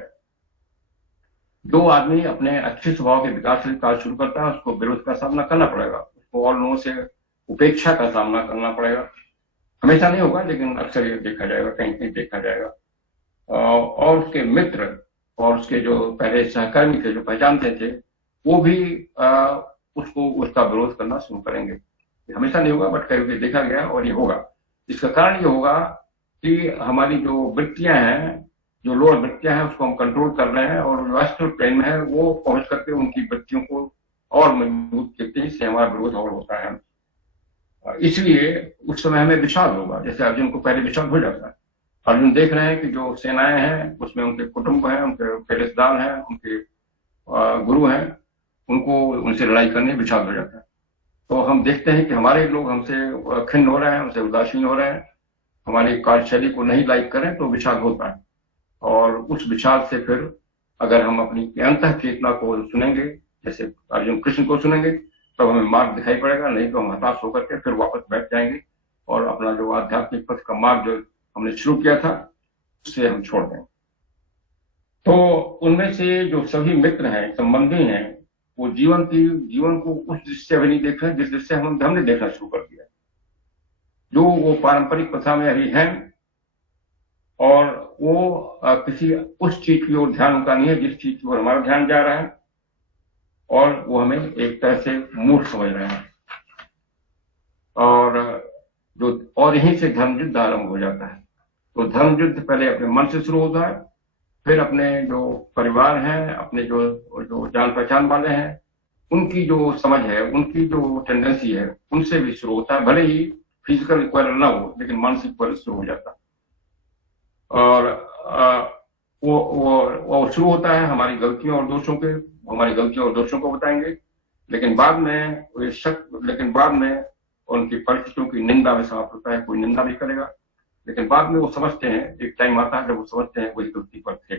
जो आदमी अपने अच्छे स्वभाव के विकास से कार्य शुरू करता है उसको विरोध का सामना करना पड़ेगा, उसको और लोगों से उपेक्षा का सामना करना पड़ेगा। हमेशा नहीं होगा, लेकिन अक्सर ये देखा जाएगा, कहीं कहीं देखा जाएगा। और उसके मित्र और उसके जो पहले सहकर्मी थे, जो पहचानते थे, वो भी उसका विरोध करना शुरू करेंगे। हमेशा नहीं होगा, बट कहीं देखा गया और ये होगा। इसका कारण ये होगा कि हमारी जो वृत्तियां हैं, जो लोअर वृत्तियां हैं, उसको हम कंट्रोल कर रहे हैं, और जो एस्ट्रल प्लेन में है वो पहुंच करके उनकी वृत्तियों को और मजबूत करते हैं, इससे हमारा विरोध और होता है। इसलिए उस समय हमें विषाद होगा, जैसे अर्जुन को पहले विषाद हो जाता है, अर्जुन देख रहे हैं कि जो सेनाएं हैं उसमें उनके कुटुंब हैं, उनके रिश्तेदार हैं, उनके गुरु हैं, उनको उनसे लड़ाई करने विषाद हो जाता है। तो हम देखते हैं कि हमारे लोग हमसे खिन्न हो रहे हैं, हमसे उदासीन हो रहे हैं, हमारी कार्यशैली को नहीं लाइक करें तो विषाद होता है। और उस विषाद से फिर अगर हम अपनी अंतः चेतना को सुनेंगे, जैसे अर्जुन कृष्ण को सुनेंगे, तो हमें मार्ग दिखाई पड़ेगा, नहीं तो हम हताश होकर के फिर वापस बैठ जाएंगे और अपना जो आध्यात्मिक पथ का मार्ग जो हमने शुरू किया था उससे हम छोड़ देंगे। तो उनमें से जो सभी मित्र हैं, संबंधी हैं, वो जीवन को उस दृष्टि से अभी नहीं देख रहे जिस दृष्टि से हमने देखना शुरू कर दिया। जो वो पारंपरिक प्रथा में अभी हैं और वो किसी उस चीज की ओर ध्यान उनका नहीं है जिस चीज की ओर हमारा ध्यान जा रहा है, और वो हमें एक तरह से मूर्ख समझ रहे हैं। और यहीं से धर्म युद्ध आरंभ हो जाता है। तो धर्म युद्ध पहले अपने मन से शुरू होता है, फिर अपने जो परिवार हैं, अपने जो जान पहचान वाले हैं, उनकी जो समझ है, उनकी जो टेंडेंसी है, उनसे भी शुरू होता है। भले ही फिजिकल इक्वल ना हो, लेकिन मानसिक इक्वल शुरू हो जाता है। और वो शुरू होता है हमारी गलतियों और दोषों के, हमारी गलतियों और दोषों को बताएंगे, लेकिन बाद में उनकी परिस्थितियों की निंदा में समाप्त होता है। कोई निंदा नहीं करेगा, लेकिन बाद में वो समझते हैं, एक टाइम आता है जब वो समझते हैं वही गलती पर थे।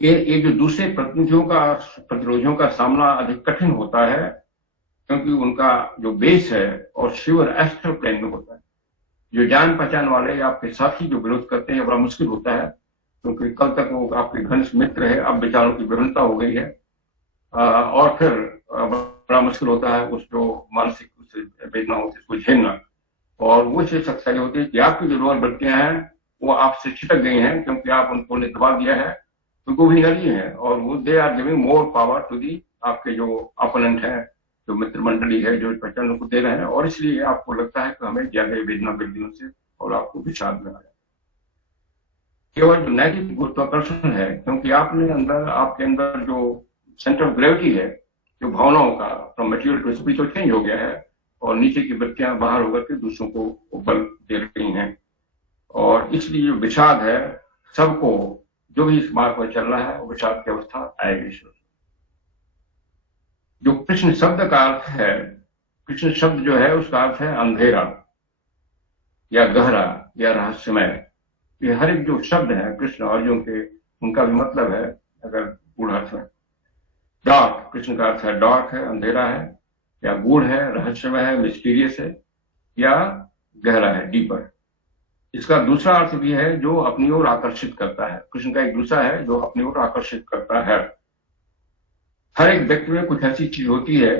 ये जो दूसरे प्रतिरोधियों का सामना अधिक कठिन होता है, क्योंकि उनका जो बेस है और शिवर एस्ट्रल प्लेन में होता है। जो जान पहचान वाले आपके साथी जो विरोध करते हैं, बड़ा मुश्किल होता है, क्योंकि कल तक वो आपके घनिष्ठ मित्र है, अब विचारों की विभिन्नता हो गई है, और फिर बड़ा मुश्किल होता है उस जो मानसिक वेदना होती है उसको झेलना। और वो चीज शक्तिशाली होती है कि आपकी जो रोल वृत्तियां हैं वो आपसे छिटक गई हैं, क्योंकि आप उनको ने दबा दिया है, क्योंकि वो भी नरी है, और वो they are giving more power to the आपके जो अपोनेंट है, जो मित्र मंडली है, जो पहचान को दे रहे हैं, और इसलिए आपको लगता है कि हमें ज्यादा वेदना मिलती उनसे और आपको विषाद में आया। केवल जो नैतिक गुरुत्वाकर्षण है, क्योंकि आपके अंदर जो सेंटर ऑफ ग्रेविटी है, जो भावनाओं का from material to spiritual change हो गया है, और नीचे की वृत्तियां बाहर होकर के दूसरों को बल दे रही हैं, और इसलिए जो विषाद है, सबको जो भी इस मार्ग पर चल रहा है वो विषाद की अवस्था आएगी। जो कृष्ण शब्द का अर्थ है, कृष्ण शब्द जो है उसका अर्थ है अंधेरा या गहरा या रहस्यमय। ये हर एक जो शब्द है कृष्ण अर्जुन के, उनका भी मतलब है अगर गूढ़ अर्थ में। डार्क, कृष्ण का अर्थ है डार्क है, अंधेरा है, या गूढ़ है, रहस्यमय है, मिस्टीरियस है, या गहरा है, डीपर। इसका दूसरा अर्थ भी है जो अपनी ओर आकर्षित करता है। कृष्ण का एक दूसरा है जो अपनी ओर आकर्षित करता है। हर एक व्यक्ति में कुछ ऐसी चीज होती है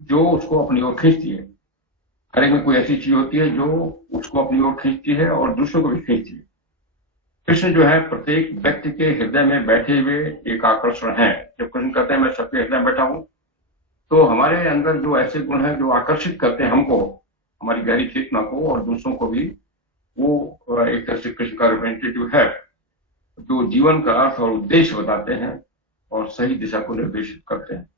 जो उसको अपनी ओर खींचती है। हर एक में कोई ऐसी चीज होती है जो उसको अपनी ओर खींचती है और दूसरों को भी खींचती है। कृष्ण जो है प्रत्येक व्यक्ति के हृदय में बैठे हुए एक आकर्षण है। जब कृष्ण कहते हैं मैं सबके हृदय में बैठा हूं, तो हमारे अंदर जो ऐसे गुण हैं जो आकर्षित करते हैं हमको, हमारी गहरी चेतना को और दूसरों को भी, वो एक तरह से कृष्ण का रिप्रेजेंटेटिव है, जो जीवन का अर्थ और उद्देश्य बताते हैं और सही दिशा को निर्देशित करते हैं।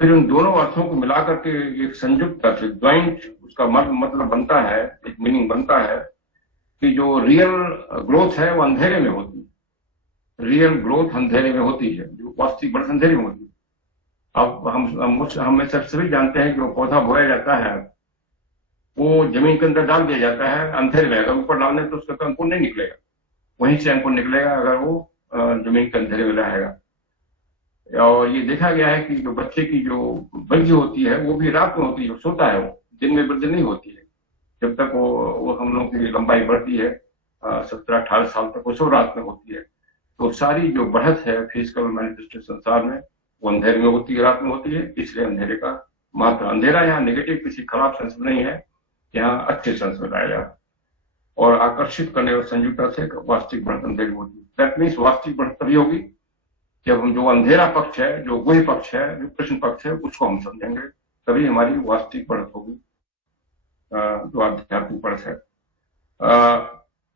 फिर उन दोनों अर्थों को मिलाकर के एक संयुक्त अर्थ, ज्वाइंट, उसका मतलब बनता है, एक मीनिंग बनता है कि जो रियल ग्रोथ है वो अंधेरे में होती है। रियल ग्रोथ अंधेरे में होती है, जो वास्तविक बढ़त अंधेरे में होती है। अब हम में सभी जानते हैं कि वो पौधा बोया जाता है, वो जमीन के अंदर डाल दिया जाता है, अंधेरे में। अगर ऊपर डालने तो उसका तो अंकुर नहीं निकलेगा, वहीं से अंकुर निकलेगा अगर वो जमीन के अंधेरे में रहेगा। और ये देखा गया है कि जो बच्चे की जो वृद्धि होती है वो भी रात में होती है, सोता है वो, दिन में वृद्धि नहीं होती है। जब तक वो हम लोगों की लंबाई बढ़ती है 17-18 साल तक, वो सब रात में होती है। तो सारी जो बढ़त है फिजिकल मैनिफेस्टेशन संसार में, वो अंधेरे में होती है, रात में होती है। इसलिए अंधेरे का महत्व, अंधेरा यहाँ नेगेटिव किसी खराब सेंस में नहीं है, यहाँ अच्छे सेंस में लाया जाए। और आकर्षित करने और संयुक्ता से वास्तविक बढ़त अंधेरी होती है। दैट मीन्स वास्तविक बढ़त तभी होगी जब हम जो अंधेरा पक्ष है, जो गुह पक्ष है, जो कृष्ण पक्ष है, उसको हम समझेंगे, तभी हमारी वास्तविक बढ़त होगी, जो आध्यात्मिक बढ़त है।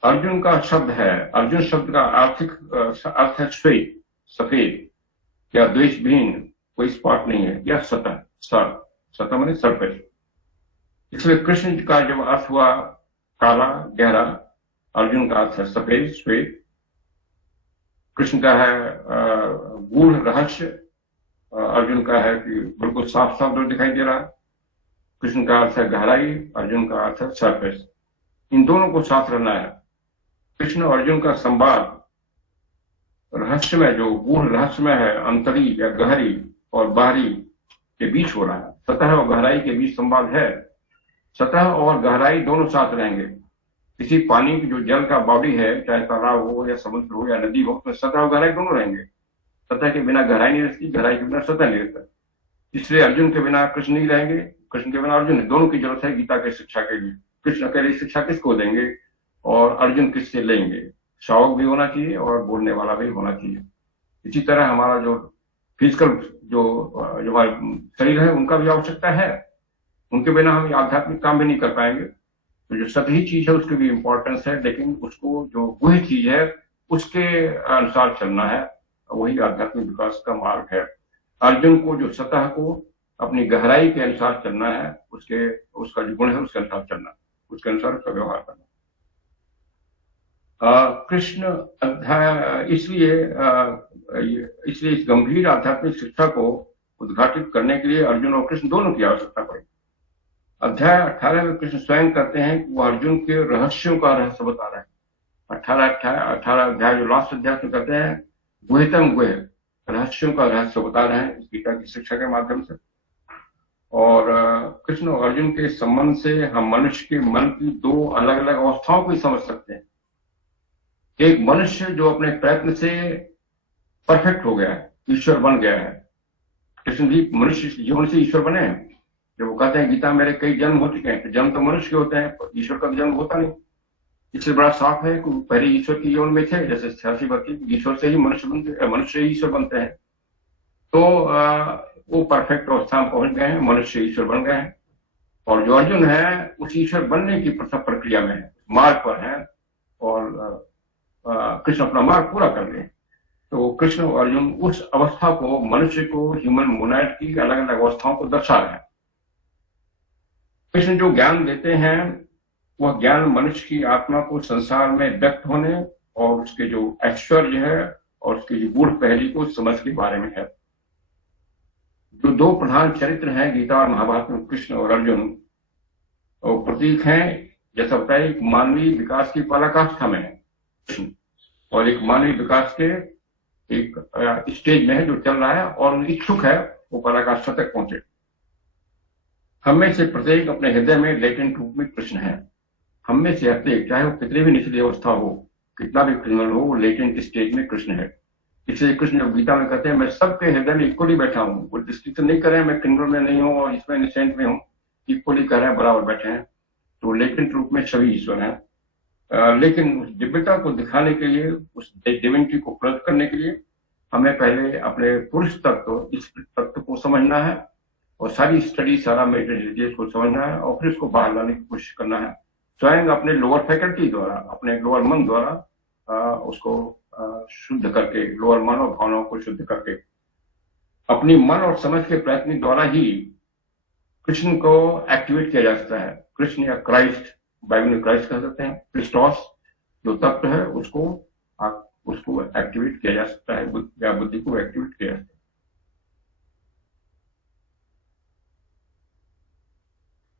अर्जुन का शब्द है, अर्जुन शब्द का आर्थिक अर्थ है श्वेत, सफेद, या द्वेषहीन, कोई स्पॉट नहीं है, या सतह माने सरफेस। इसलिए कृष्ण का जब अर्थ हुआ काला, गहरा, अर्जुन का अर्थ है सफेद, श्वेत। कृष्ण का है गूढ़, रहस्य। अर्जुन का है कि बिल्कुल साफ साफ जो दिखाई दे रहा है। कृष्ण का अर्थ है गहराई, अर्जुन का अर्थ है सरफेस। इन दोनों को साथ रहना है। कृष्ण और अर्जुन का संवाद रहस्य में, जो गूढ़ रहस्य में है, अंतरी या गहरी और बाहरी के बीच हो रहा है। सतह और गहराई के बीच संवाद है। सतह और गहराई दोनों साथ रहेंगे। किसी पानी की जो जल का बॉडी है, चाहे तालाब हो या समुद्र हो या नदी हो, तो सतह और गहराई दोनों रहेंगे। सतह के बिना गहराई नहीं रहती, गहराई के बिना सतह नहीं रहता। इसलिए अर्जुन के बिना कृष्ण नहीं रहेंगे, कृष्ण के बिना अर्जुन नहीं। दोनों की जरूरत है गीता की शिक्षा के लिए। कृष्ण अकेले शिक्षा किसको देंगे और अर्जुन किससे लेंगे? श्रावक भी होना चाहिए और बोलने वाला भी होना चाहिए। इसी तरह हमारा जो फिजिकल जो हमारे शरीर है, उनका भी आवश्यकता है। उनके बिना हम आध्यात्मिक काम भी नहीं कर पाएंगे। तो जो सतही चीज है उसकी भी इंपॉर्टेंस है, लेकिन उसको जो गुह्य चीज है उसके अनुसार चलना है। वही आध्यात्मिक विकास का मार्ग है। अर्जुन को जो सतह को अपनी गहराई के अनुसार चलना है, उसका जो गुण है उसके अनुसार चलना, उसके अनुसार उसका व्यवहार करना। कृष्ण अध्याय इसलिए इस गंभीर आध्यात्मिक शिक्षा को उद्घाटित करने के लिए अर्जुन और कृष्ण दोनों की आवश्यकता पड़ी। अध्याय 18 में कृष्ण स्वयं कहते हैं कि वो अर्जुन के रहस्यों का रहस्य बता रहे हैं। 18 अध्याय जो लास्ट अध्याय में कहते हैं गुह्यतम गुह्य रहस्यों का रहस्य बता रहे हैं इस गीता की शिक्षा के माध्यम से। और कृष्ण और अर्जुन के संबंध से हम मनुष्य के मन की दो अलग अलग अवस्थाओं को ही समझ सकते हैं। एक मनुष्य जो अपने प्रयत्न से परफेक्ट हो गया है, ईश्वर बन गया है। कृष्ण भी मनुष्य जीवन से ईश्वर बने हैं। जब वो कहते हैं गीता मेरे कई जन्म हो चुके हैं, तो जन्म तो मनुष्य के होते हैं, ईश्वर का जन्म होता नहीं। इसलिए बड़ा साफ है कि पहले ईश्वर की जीवन में थे, जैसे 86 ईश्वर से ही मनुष्य ही ईश्वर बनते हैं। तो वो परफेक्ट अवस्था में पहुंच गए हैं, मनुष्य ईश्वर बन गए हैं। और जो अर्जुन है उस ईश्वर बनने की प्रक्रिया में है, मार्ग पर है। और कृष्ण अपना मार्ग पूरा कर रहे हैं। तो कृष्ण और अर्जुन उस अवस्था को, मनुष्य को, ह्यूमन मोनाइड की अलग अलग अवस्थाओं को दर्शा रहे हैं। कृष्ण जो ज्ञान देते हैं वह ज्ञान मनुष्य की आत्मा को संसार में व्यक्त होने और उसके जो ऐश्वर्य है और उसकी जो गूढ़ पहली को समझ के बारे में है। जो दो प्रधान चरित्र हैं गीता और महाभारत में, कृष्ण और अर्जुन, और प्रतीक हैं। जैसा बताया, एक मानवीय विकास की पराकाष्ठा में है कृष्ण, और एक मानवीय विकास के एक स्टेज में है जो चल रहा है और इच्छुक है वो पराकाष्ठा तक पहुंचे। हम में से प्रत्येक अपने हृदय में लेटेंट रूप में कृष्ण है। हम में से प्रत्येक, चाहे वो कितनी भी निचली अवस्था हो, कितना भी क्रिमिनल हो, वो लेटेंट स्टेज में कृष्ण है। इसलिए कृष्ण जब गीता में कहते हैं मैं सबके हृदय में इक्वली बैठा हूँ, वो डिस्टिंक्शन नहीं कर रहे हैं मैं क्रिमिनल में नहीं हूँ और इसमें इनोसेंट में हूँ, इक्वली कह रहे हैं, बराबर बैठे हैं। तो लेटेंट रूप में सभी ईश्वर हैं। लेकिन उस दिव्यता को दिखाने के लिए, उस डिविनिटी को प्रकट करने के लिए हमें पहले अपने पुरुष तत्व, इस तत्व को समझना है और सारी स्टडी, सारा मेडिटेशन को समझना है और फिर उसको बाहर लाने की कोशिश करना है। स्वयं अपने लोअर फैकल्टी द्वारा, अपने लोअर मन द्वारा उसको शुद्ध करके, लोअर मन और भावनाओं को शुद्ध करके, अपनी मन और समझ के प्रयत्न द्वारा ही कृष्ण को एक्टिवेट किया जा सकता है। कृष्ण या क्राइस्ट, बाइबल में क्राइस्ट कह सकते हैं, क्रिस्टोस जो तत्व है उसको एक्टिवेट किया जा सकता है, या बुद्धि को एक्टिवेट किया जा सकता है।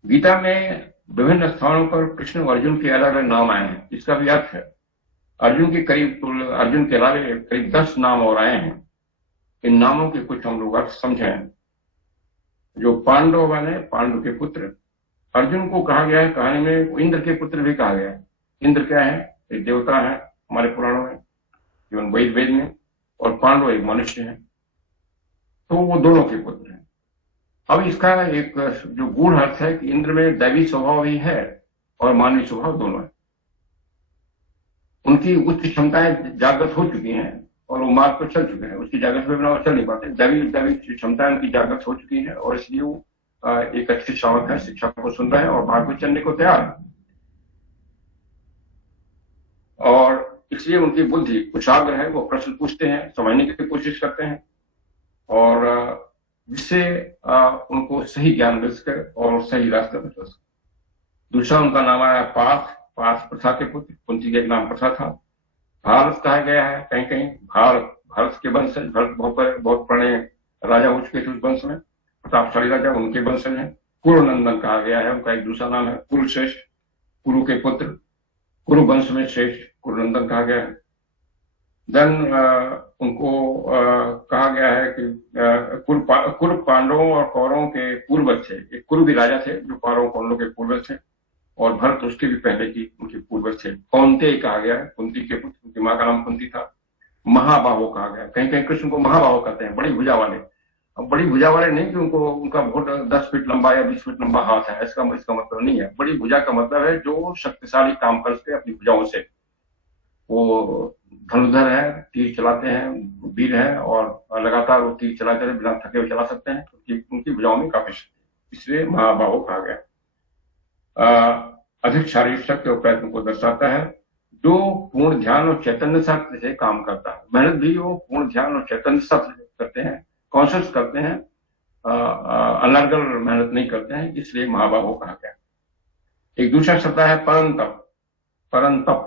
गीता में विभिन्न स्थानों पर कृष्ण और अर्जुन के अलग अलग नाम आए हैं। इसका भी अर्थ है अर्जुन के अलावे करीब 10 नाम और आए हैं। इन नामों के कुछ हम लोग अर्थ समझें। जो पांडव बने, पांडु के पुत्र, अर्जुन को कहा गया है कहानी में इंद्र के पुत्र भी कहा गया है। इंद्र क्या है? एक देवता है हमारे पुराणों में, इवन वेद में, और पांडव एक मनुष्य है। तो वो दोनों के पुत्र हैं। अब इसका एक जो गूढ़ अर्थ है कि इंद्र में दैवी स्वभाव भी है और मानवीय स्वभाव दोनों है। उनकी उच्च क्षमताएं जागृत हो चुकी हैं और वो मार्ग पर चल चुके हैं। उसकी जागृत में बिना चल नहीं पाते। दैवी क्षमताएं उनकी जागृत हो चुकी हैं और इसलिए वो एक अच्छे श्रावक है, शिक्षा को सुन रहे हैं और मार्ग पर चलने को तैयार है। और इसलिए उनकी बुद्धि कुशाग्र है, वो प्रश्न पूछते हैं, समझने की कोशिश करते हैं और जिससे उनको सही ज्ञान मिल सके और सही रास्ते पर चल सके। दूसरा उनका नाम आया पाथ, पास प्रथा के पुत्र, कुंती का एक नाम प्रथा था। भारत कहा गया है कहीं कहीं, भारत, भारत के वंशज, भारत बहुत पुराने राजा हो चुके थे उस वंश में, प्रतापशाली राजा, उनके वंशज हैं। कुरुनंदन कहा गया है, उनका एक दूसरा नाम है कुरुश्रेष्ठ, कुरु के पुत्र, कुरु वंश में श्रेष्ठ कुरुनंदन कहा गया है। देन उनको कहा गया है कि कुरु पांडवों और कौरवों के पूर्वज थे। एक कुरु भी राजा थे जो पांडवों कौरवों के पूर्वज थे, और भरत उसके भी पहले की उनके पूर्वज थे। कौन्तेय कहा गया है, कुंती के पुत्र, उनकी माँ का नाम कुंती था। महाबाहो कहा गया, कहीं कहीं कृष्ण को महाबाहो कहते हैं, बड़ी भुजा वाले। अब बड़ी भुजा वाले नहीं कि उनको उनका बहुत 10 फीट लंबा या 20 फीट लंबा हाथ है, इसका मतलब नहीं है। बड़ी भुजा का मतलब है जो शक्तिशाली काम कर सके अपनी भुजाओं से। वो धनुर्धर है, तीर चलाते हैं, वीर हैं, और लगातार वो तीर चलाते रहे, बिना थके हुए चला सकते हैं, क्योंकि उनकी भुजाओं में काफी शक्ति, इसलिए महाबाहो कहा गया। अधिक शारीरिक शक्ति और प्रयत्न को दर्शाता है। जो पूर्ण ध्यान और चैतन्य साथ से काम करता है, मेहनत भी वो पूर्ण ध्यान और चैतन्य साथ करते हैं, कॉन्शियस करते हैं, अनर्गल मेहनत नहीं करते हैं, इसलिए महाबाहो कहा गया। एक दूसरा शब्द है परंतप। परंतप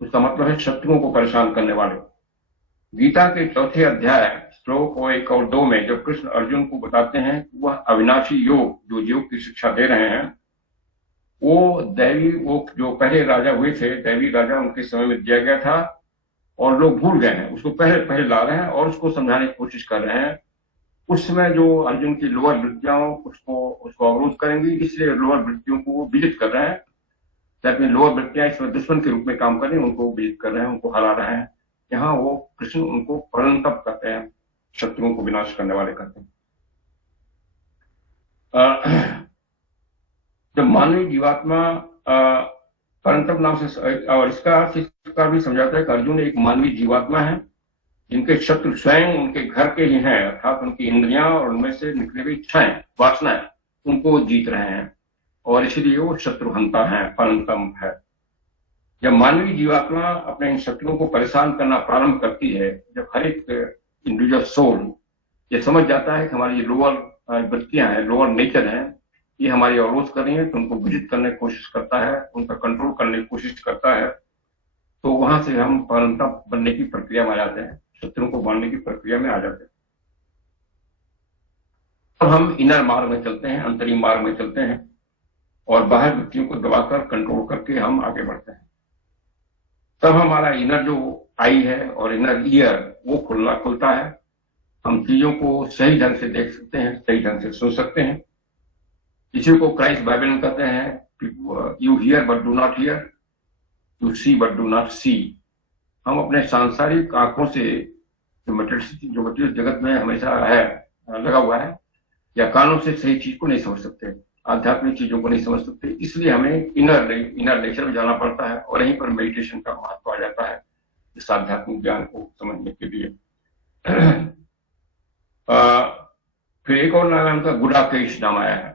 उसका मतलब है शत्रुओं को परेशान करने वाले। गीता के 4थे अध्याय श्लोक 1 और 2 में जब कृष्ण अर्जुन को बताते हैं कि वह अविनाशी योग, जो योग की शिक्षा दे रहे हैं, वो दैवी, वो जो पहले राजा हुए थे, दैवी राजा उनके समय में दिया गया था और लोग भूल गए हैं, उसको पहले पहले ला रहे हैं और उसको समझाने की कोशिश कर रहे हैं। उस समय जो अर्जुन की लोअर वृत्तियां उसको अवरोध करेंगी, इसलिए लोअर वृत्तियों को वो विजित कर रहे हैं। अपनी लोअर वृत्तियां इसमें दुश्मन के रूप में काम कर रही हैं, उनको विजित कर रहे हैं, उनको हरा रहे हैं। यहाँ वो कृष्ण उनको परंतप कहते हैं, शत्रुओं को विनाश करने वाले कहते हैं। जब मानवीय जीवात्मा परंतप नाम से, और इसका अर्थ इस प्रकार भी समझाता है कि अर्जुन एक मानवीय जीवात्मा है जिनके शत्रु स्वयं उनके घर के ही हैं, अर्थात उनकी इंद्रियां और उनमें से निकली हुई इच्छाएं, वासनाएं, उनको जीत रहे हैं, और इसलिए वो शत्रुहंता है, परंतप है। जब मानवीय जीवात्मा अपने इन शत्रुओं को परेशान करना प्रारंभ करती है, जब हर एक इंडिविजुअल सोल ये समझ जाता है कि हमारी लोअर वृत्तियां हैं, लोअर नेचर है, ये हमारी अवरोध कर रही है, तो उनको विजित करने की कोशिश करता है, उनका कंट्रोल करने की कोशिश करता है, तो वहां से हम परंतप बनने की प्रक्रिया में आ जाते हैं, शत्रुओं को बांधने की प्रक्रिया में आ जाते हैं। अब हम इनर मार्ग में चलते हैं, अंतरिम मार्ग में चलते हैं, और बाहर वृत्तियों को दबाकर कंट्रोल करके हम आगे बढ़ते हैं। तब हमारा इनर जो आई है और इनर ईयर वो खुलता है। हम चीजों को सही ढंग से देख सकते हैं, सही ढंग से सुन सकते हैं। इसी को क्राइस्ट बाइबल में कहते हैं, you hear but do not hear, you see but do not see. हम अपने सांसारिक आंखों से जो मटेरियल जगत में हमेशा है लगा हुआ है, या कानों से सही चीज को नहीं समझ सकते, आध्यात्मिक चीजों को नहीं समझ सकते, इसलिए हमें इनर नेचर में जाना पड़ता है, और यहीं पर मेडिटेशन का महत्व आ जाता है इस आध्यात्मिक ज्ञान को समझने के लिए। फिर एक और नाम है उनका, गुडाकेश नाम आया है।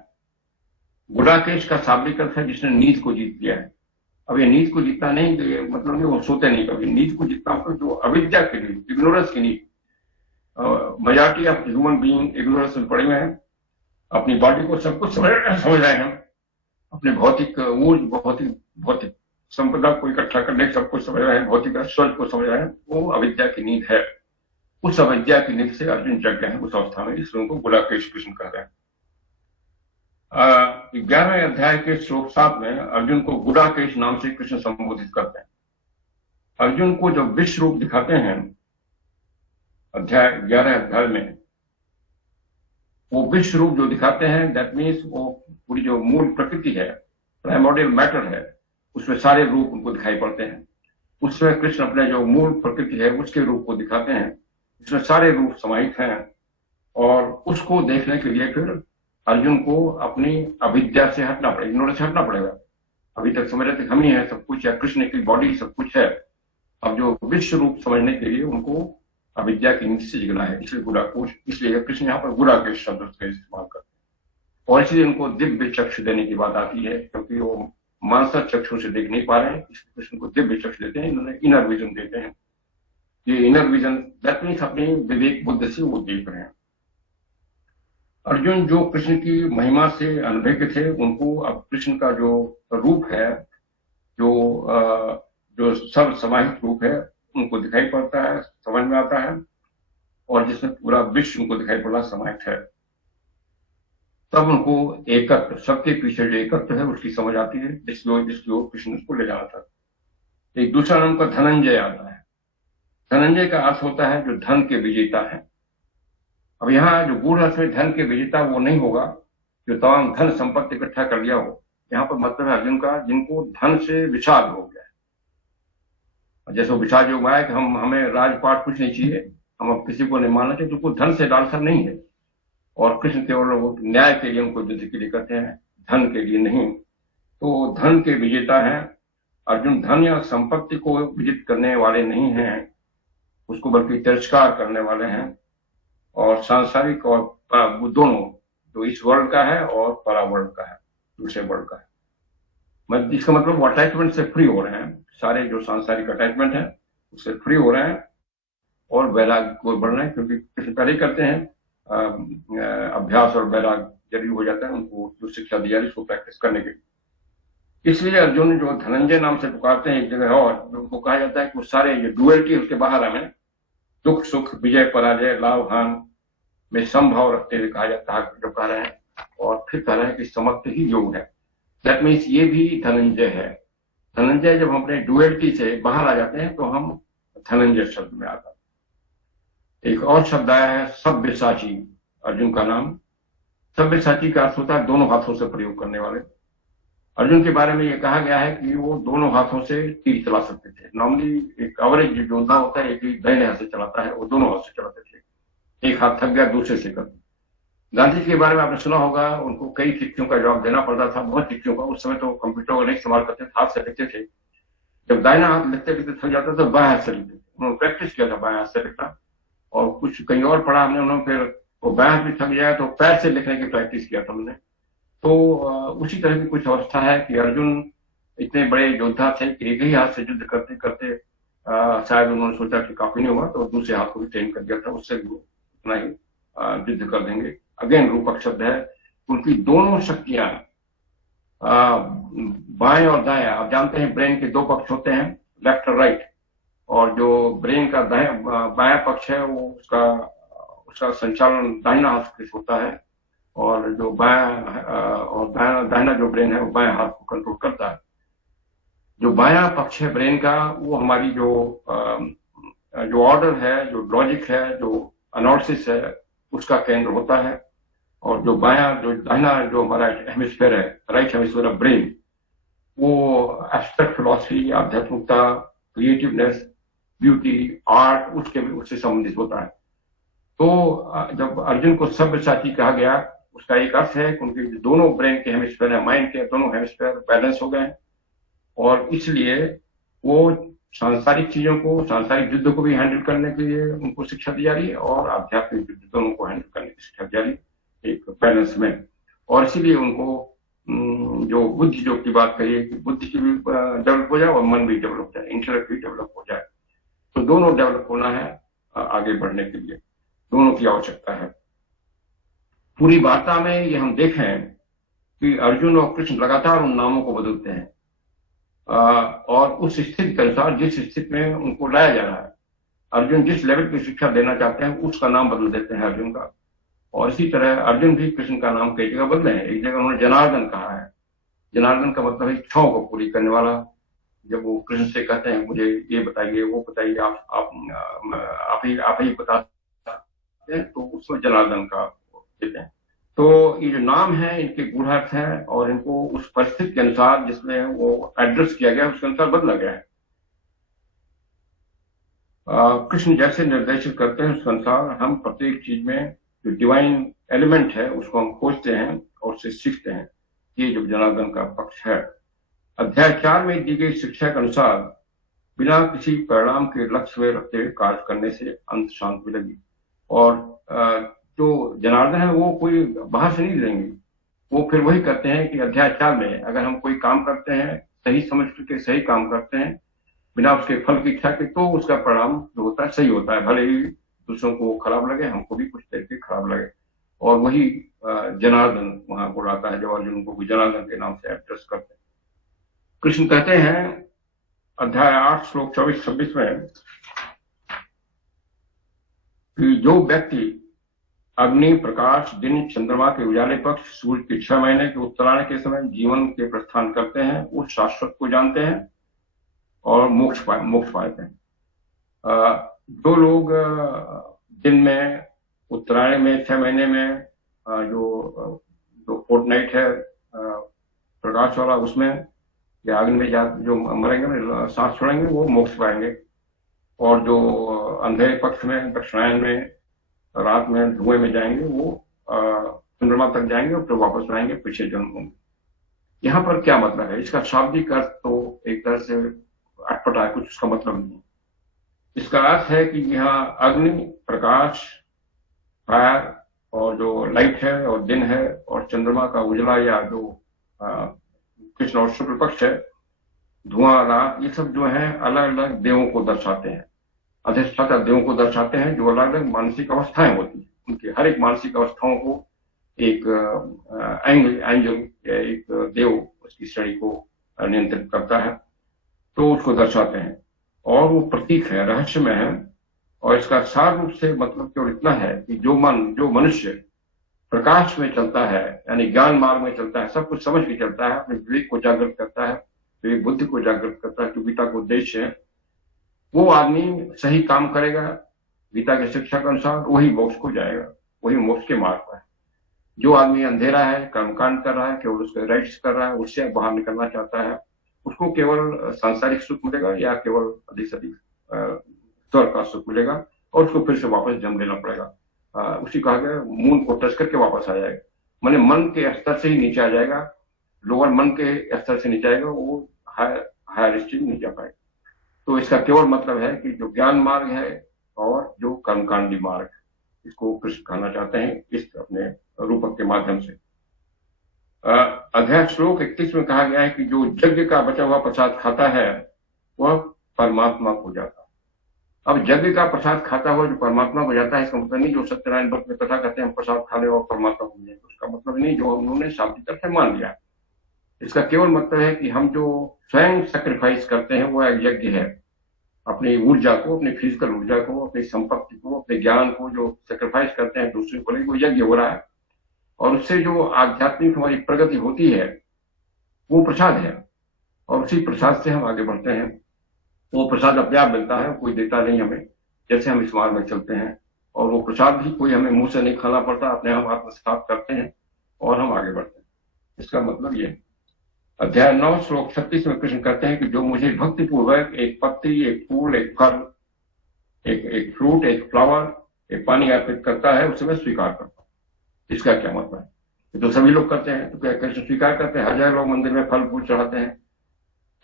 गुडाकेश का शाब्दिक अर्थ है जिसने नींद को जीत लिया है। अब ये नींद को जीतना नहीं, तो ये मतलब नहीं वो सोते नहीं कभी। नींद को जीतना मतलब जो अविद्या की नींद, इग्नोरेंस की नींद। Majority of human being ignorance में पड़े हुए हैं, अपनी बॉडी को सब कुछ समझ रहे हैं, अपने भौतिक ऊर्ज, भौतिक संपदा को इकट्ठा करने सब कुछ समझ रहे हैं, भौतिक स्वर्ण को समझ रहे हैं, वो अविद्या की नींद है। उस अविद्या की नींद से अर्जुन जग गए हैं उस अवस्था में, इसलिए उनको गुडाकेश कृष्ण कह रहे हैं। 11वें अध्याय के श्लोक 7 में अर्जुन को गुडाकेश नाम से कृष्ण संबोधित करते हैं। अर्जुन को जब विश्व रूप दिखाते हैं 11 अध्याय में, वो विश्व रूप जो दिखाते हैं, दैट मीन्स वो पूरी जो मूल प्रकृति है, प्राइमोर्डियल मैटर है, उसमें सारे रूप उनको दिखाई पड़ते हैं। उसमें कृष्ण अपने जो मूल प्रकृति है उसके रूप को दिखाते हैं, उसमें सारे रूप समाहित हैं, और उसको देखने के लिए फिर अर्जुन को अपनी अविद्या से हटना पड़ेगा, इग्नोरेंस से हटना पड़ेगा। अभी तक समझ रहे थे हम ही है सब कुछ, या कृष्ण की बॉडी सब कुछ है। अब जो विश्व रूप समझने के लिए उनको अविद्या की नींद से जगना है, इसलिए गुडाकेश, इसलिए कृष्ण यहाँ पर गुडाकेश शब्द का इस्तेमाल करते हैं। और इसलिए उनको दिव्य चक्षु देने की बात आती है, क्योंकि वो मानसिक चक्षु से देख नहीं पा रहे हैं, इसलिए कृष्ण को दिव्य चक्षु देते हैं, इन्होंने इनर विजन देते हैं। ये इनर विजन दैट मीन्स अपनी विवेक बुद्ध से वो देख रहे हैं। अर्जुन जो कृष्ण की महिमा से अनभिज्ञ थे, उनको अब कृष्ण का जो रूप है जो सब समाहित रूप है उनको दिखाई पड़ता है, समझ में आता है, और जिसमें पूरा विश्व उनको दिखाई पड़ रहा समाहित है, तब उनको एकत्व, सबके पीछे जो एकत्व है उसकी समझ आती है, जिसकी ओर कृष्ण उसको ले जाना था। एक दूसरा नाम का धनंजय आता है। धनंजय का अर्थ होता है जो धन के विजेता है। अब यहाँ जो गूढ़ अर्थ में धन के विजेता वो नहीं होगा जो तमाम धन संपत्ति इकट्ठा कर लिया हो। यहाँ पर मतलब है अर्जुन का जिनको धन से विषाद हो गया है। जैसे विषाद जो हुआ है कि हमें राजपाट कुछ नहीं चाहिए, हम अब किसी को नहीं मानना चाहिए, तो कोई धन से लालसा नहीं है। और कृष्ण केवल न्याय के लिए उनको युद्ध के लिए करते हैं, धन के लिए नहीं। तो धन के विजेता हैं अर्जुन। धन या संपत्ति को विजित करने वाले नहीं हैं उसको, बल्कि तिरस्कार करने वाले हैं। और सांसारिक और वो दोनों, जो इस वर्ल्ड का है और परा वर्ल्ड का है, दूसरे वर्ल्ड का है, इसका मतलब वो अटैचमेंट से फ्री हो रहे हैं। सारे जो सांसारिक अटैचमेंट है उससे फ्री हो रहे हैं और वैराग्य को बढ़ रहे हैं, क्योंकि कृष्ण पहले ही करते हैं अभ्यास और वैराग्य जरूरी हो जाता है उनको, जो शिक्षा दी जा रही है उसको प्रैक्टिस करने के लिए। इसलिए अर्जुन जो धनंजय नाम से पुकारते हैं एक जगह, और उनको कहा जाता है कि वो सारे जो डुअलिटी उसके बाहर हमें दुख सुख, विजय पराजय, लाभ हान में समभाव रखते हुए कहा जाता है, जो कह रहे हैं। और फिर कह रहे हैं कि समत्व ही योग है। दैट मीन्स ये भी धनंजय है। धनंजय जब हम अपने डुअलिटी से बाहर आ जाते हैं तो हम धनंजय शब्द में आता है। एक और शब्द आया है सब्यसाची, अर्जुन का नाम। सब्यसाची का अर्थ होता है दोनों हाथों से प्रयोग करने वाले। अर्जुन के बारे में ये कहा गया है कि वो दोनों हाथों से तीर चला सकते थे। नॉर्मली एक एवरेज जो योद्धा होता है एक ही दाहिने हाथ से चलाता है, वो दोनों हाथ से चलाते थे। एक हाथ थक गया दूसरे से कर। गांधी जी के बारे में आपने सुना होगा, उनको कई चिट्ठियों का जवाब देना पड़ता था, बहुत चिट्ठियों का। उस समय तो कंप्यूटर को नहीं इस्तेमाल करते थे, हाथ से लिखते थे। जब दाहिना हाथ लिखते लिखते थक जाता तो बाएं हाथ से लिखते थे। उन्होंने प्रैक्टिस किया था बाएं हाथ से लिखना, और कुछ कहीं और पढ़ा हमने, उन्होंने फिर वो बाएं हाथ भी थक जाए तो पैर से लिखने की प्रैक्टिस किया था उन्होंने। तो उसी तरह की कुछ अवस्था है कि अर्जुन इतने बड़े योद्धा थे कि एक ही हाथ से युद्ध करते करते शायद उन्होंने सोचा कि काफी नहीं हुआ तो दूसरे हाथ को भी ट्रेन कर दिया था, उससे भी उतना ही युद्ध कर देंगे। अगेन रूपक शब्द है। उनकी दोनों शक्तियां बाएं और दाएं, आप जानते हैं ब्रेन के दो पक्ष होते हैं, लेफ्ट और राइट। और जो ब्रेन का बायां पक्ष है वो उसका संचालन दाहिना हाथ से होता है, और जो दाहिना जो ब्रेन है वो बाएं हाथ को कंट्रोल करता है। जो बायां पक्ष है ब्रेन का वो हमारी जो ऑर्डर है, जो लॉजिक है, जो एनालिसिस है, उसका केंद्र होता है। और जो दाहिना जो हमारा हेमिस्फीयर है, राइट हेमिस्फीयर ऑफ ब्रेन, वो एब्स्ट्रैक्ट फिलॉसफी, आध्यात्मिकता, क्रिएटिवनेस, ब्यूटी, आर्ट, उससे संबंधित होता है। तो जब अर्जुन को सब्यसाची कहा गया, उसका एक अर्थ है कि उनके दोनों ब्रेन के हेमिस्फीयर है, माइंड के दोनों हेमिस्फीयर बैलेंस हो गए, और इसलिए वो सांसारिक चीजों को, सांसारिक युद्ध को भी हैंडल करने के लिए उनको शिक्षा दी जा रही है, और आध्यात्मिक युद्ध दोनों को हैंडल करने की शिक्षा दी जा रही है एक बैलेंस में। और इसीलिए उनको जो बुद्धि जो की बात करिए कि बुद्धि की भी डेवलप हो जाए और मन भी डेवलप हो जाए, इंटेलेक्ट भी डेवलप हो जाए। तो दोनों डेवलप होना है आगे बढ़ने के लिए, दोनों की आवश्यकता है। पूरी वार्ता में ये हम देखें कि अर्जुन और कृष्ण लगातार उन नामों को बदलते हैं, और उस स्थिति के अनुसार जिस स्थिति में उनको लाया जा रहा है, अर्जुन जिस लेवल की शिक्षा देना चाहते हैं उसका नाम बदल देते हैं अर्जुन का। और इसी तरह अर्जुन भी कृष्ण का नाम कई जगह बदले हैं। एक जगह उन्होंने जनार्दन कहा है। जनार्दन का मतलब है इच्छाओं को पूरी करने वाला। जब वो कृष्ण से कहते हैं मुझे ये बताइए वो बताइए, आप ही बता सकते हैं, तो उसमें जनार्दन का देते हैं। तो ये जो नाम है इनके गूढ़ार्थ हैं, और इनको उस परिस्थिति के अनुसार जिसमें वो एड्रेस किया गया उसके अनुसार बदला गया है। कृष्ण जैसे निर्देशित करते हैं उसके अनुसार हम प्रत्येक चीज में जो डिवाइन एलिमेंट है उसको हम खोजते हैं और उससे सीखते हैं। ये जो जनार्दन का पक्ष है। अध्याय 4 में दी गई शिक्षा के अनुसार बिना किसी परिणाम के लक्ष्य में रखते हुए कार्य करने से अंत शांत मिलेगी। और जो जनार्दन है वो कोई बाहर से नहीं लेंगे, वो फिर वही करते हैं कि अध्याय 4 में अगर हम कोई काम करते हैं, सही समझ के सही काम करते हैं बिना उसके फल की इच्छा के, तो उसका परिणाम जो होता है सही होता है। भले ही दूसरों को खराब लगे, हमको भी कुछ देर के खराब लगे। और वही जनार्दन वहां बुलाता है जब अर्जुन को भी जनार्दन के नाम से एड्रेस करते हैं। कृष्ण कहते हैं अध्याय 8 श्लोक 24-26 में कि जो व्यक्ति अग्नि, प्रकाश, दिन, चंद्रमा के उजाले पक्ष, सूर्य के 6 महीने के उत्तरायण के समय जीवन के प्रस्थान करते हैं, वो शाश्वत को जानते हैं और मोक्ष पाते हैं। जो लोग दिन में, उत्तरायण में, 6 महीने में जो फोर्टनाइट है प्रकाश वाला, उसमें या अग्नि में जो मरेंगे, सांस छोड़ेंगे, वो मोक्ष पाएंगे। और जो अंधेरे पक्ष में, दक्षिणायन में, रात में धुएं में जाएंगे, वो चंद्रमा तक जाएंगे और फिर वापस आएंगे, पीछे जन्म होंगे। यहाँ पर क्या मतलब है? इसका शाब्दिक अर्थ तो एक तरह से अटपटा है, कुछ उसका मतलब नहीं। इसका अर्थ है कि यहाँ अग्नि, प्रकाश, फायर और जो लाइट है और दिन है और चंद्रमा का उजला या जो कृष्ण और शुक्ल पक्ष है, धुआं, रात, ये सब जो है अलग अलग देवों को दर्शाते हैं, अधिष्ठाता देवों को दर्शाते हैं, जो अलग अलग मानसिक अवस्थाएं होती हैं। उनकी हर एक मानसिक अवस्थाओं को एक एंजल या एक देव उसकी श्रेणी को नियंत्रित करता है, तो उसको दर्शाते हैं। और वो प्रतीक है, रहस्यमय है। और इसका सार रूप से मतलब केवल इतना है कि जो मनुष्य प्रकाश में चलता है, यानी ज्ञान मार्ग में चलता है, सब कुछ समझ के चलता है, अपने विवेक को जागृत करता है, विवेक बुद्धि को जागृत करता है, जो गीता का उद्देश्य है, वो आदमी सही काम करेगा गीता की शिक्षा के अनुसार, वही मोक्ष को जाएगा, वही मोक्ष के मार्ग पर है। जो आदमी अंधेरा है, कर्मकांड कर रहा है, केवल उसके राइट्स कर रहा है, उससे बाहर निकलना चाहता है, उसको केवल सांसारिक सुख मिलेगा या केवल अधिक से अधिक स्वर्ग का सुख मिलेगा, और उसको फिर से वापस जन्म लेना पड़ेगा। उसी कहा गया मून को टच करके वापस आ जाएगा, माने मन के स्तर से ही नीचे आ जाएगा, लोअर मन के स्तर से नीचे आएगा, वो हायर स्टेज नहीं जा पाएगा। तो इसका केवल मतलब है कि जो ज्ञान मार्ग है और जो कर्मकांडी मार्ग है, इसको कृष्ण कहना चाहते हैं इस अपने रूपक के माध्यम से। अध्याय श्लोक 31 में कहा गया है कि जो यज्ञ का बचा हुआ प्रसाद खाता है वह परमात्मा को जाता है। अब यज्ञ का प्रसाद खाता हुआ जो परमात्मा को जाता है, इसका मतलब नहीं जो सत्यनारायण व्रत में कथा कहते हैं प्रसाद खा ले और परमात्मा को मिले, उसका मतलब नहीं जो उन्होंने शाब्दिक अर्थ में मान लिया। इसका केवल मतलब है कि हम जो स्वयं सेक्रीफाइस करते हैं वो एक यज्ञ है। अपनी ऊर्जा को, अपनी फिजिकल ऊर्जा को, अपनी संपत्ति को, अपने ज्ञान को जो सेक्रीफाइस करते हैं दूसरे को लेकर, वो यज्ञ हो रहा है। और उससे जो आध्यात्मिक हमारी प्रगति होती है वो प्रसाद है, और उसी प्रसाद से हम आगे बढ़ते हैं। वो प्रसाद अपने आप मिलता है, कोई देता नहीं हमें, जैसे हम इस मार्ग में चलते हैं। और वो प्रसाद भी कोई हमें मुंह से नहीं खाना पड़ता, अपने हम आत्मसात करते हैं और हम आगे बढ़ते हैं। इसका मतलब ये अध्याय 9 श्लोक 36 में कृष्ण कहते हैं कि जो मुझे भक्ति पूर्वक एक पत्ती, एक फूल, एक फल, एक फ्रूट, एक फ्लावर, एक पानी अर्पित करता है, उसे मैं स्वीकार करता हूँ। इसका क्या मतलब है? तो सभी लोग करते हैं, तो क्या कृष्ण स्वीकार करते हैं? हजार लोग मंदिर में फल फूल चढ़ाते हैं।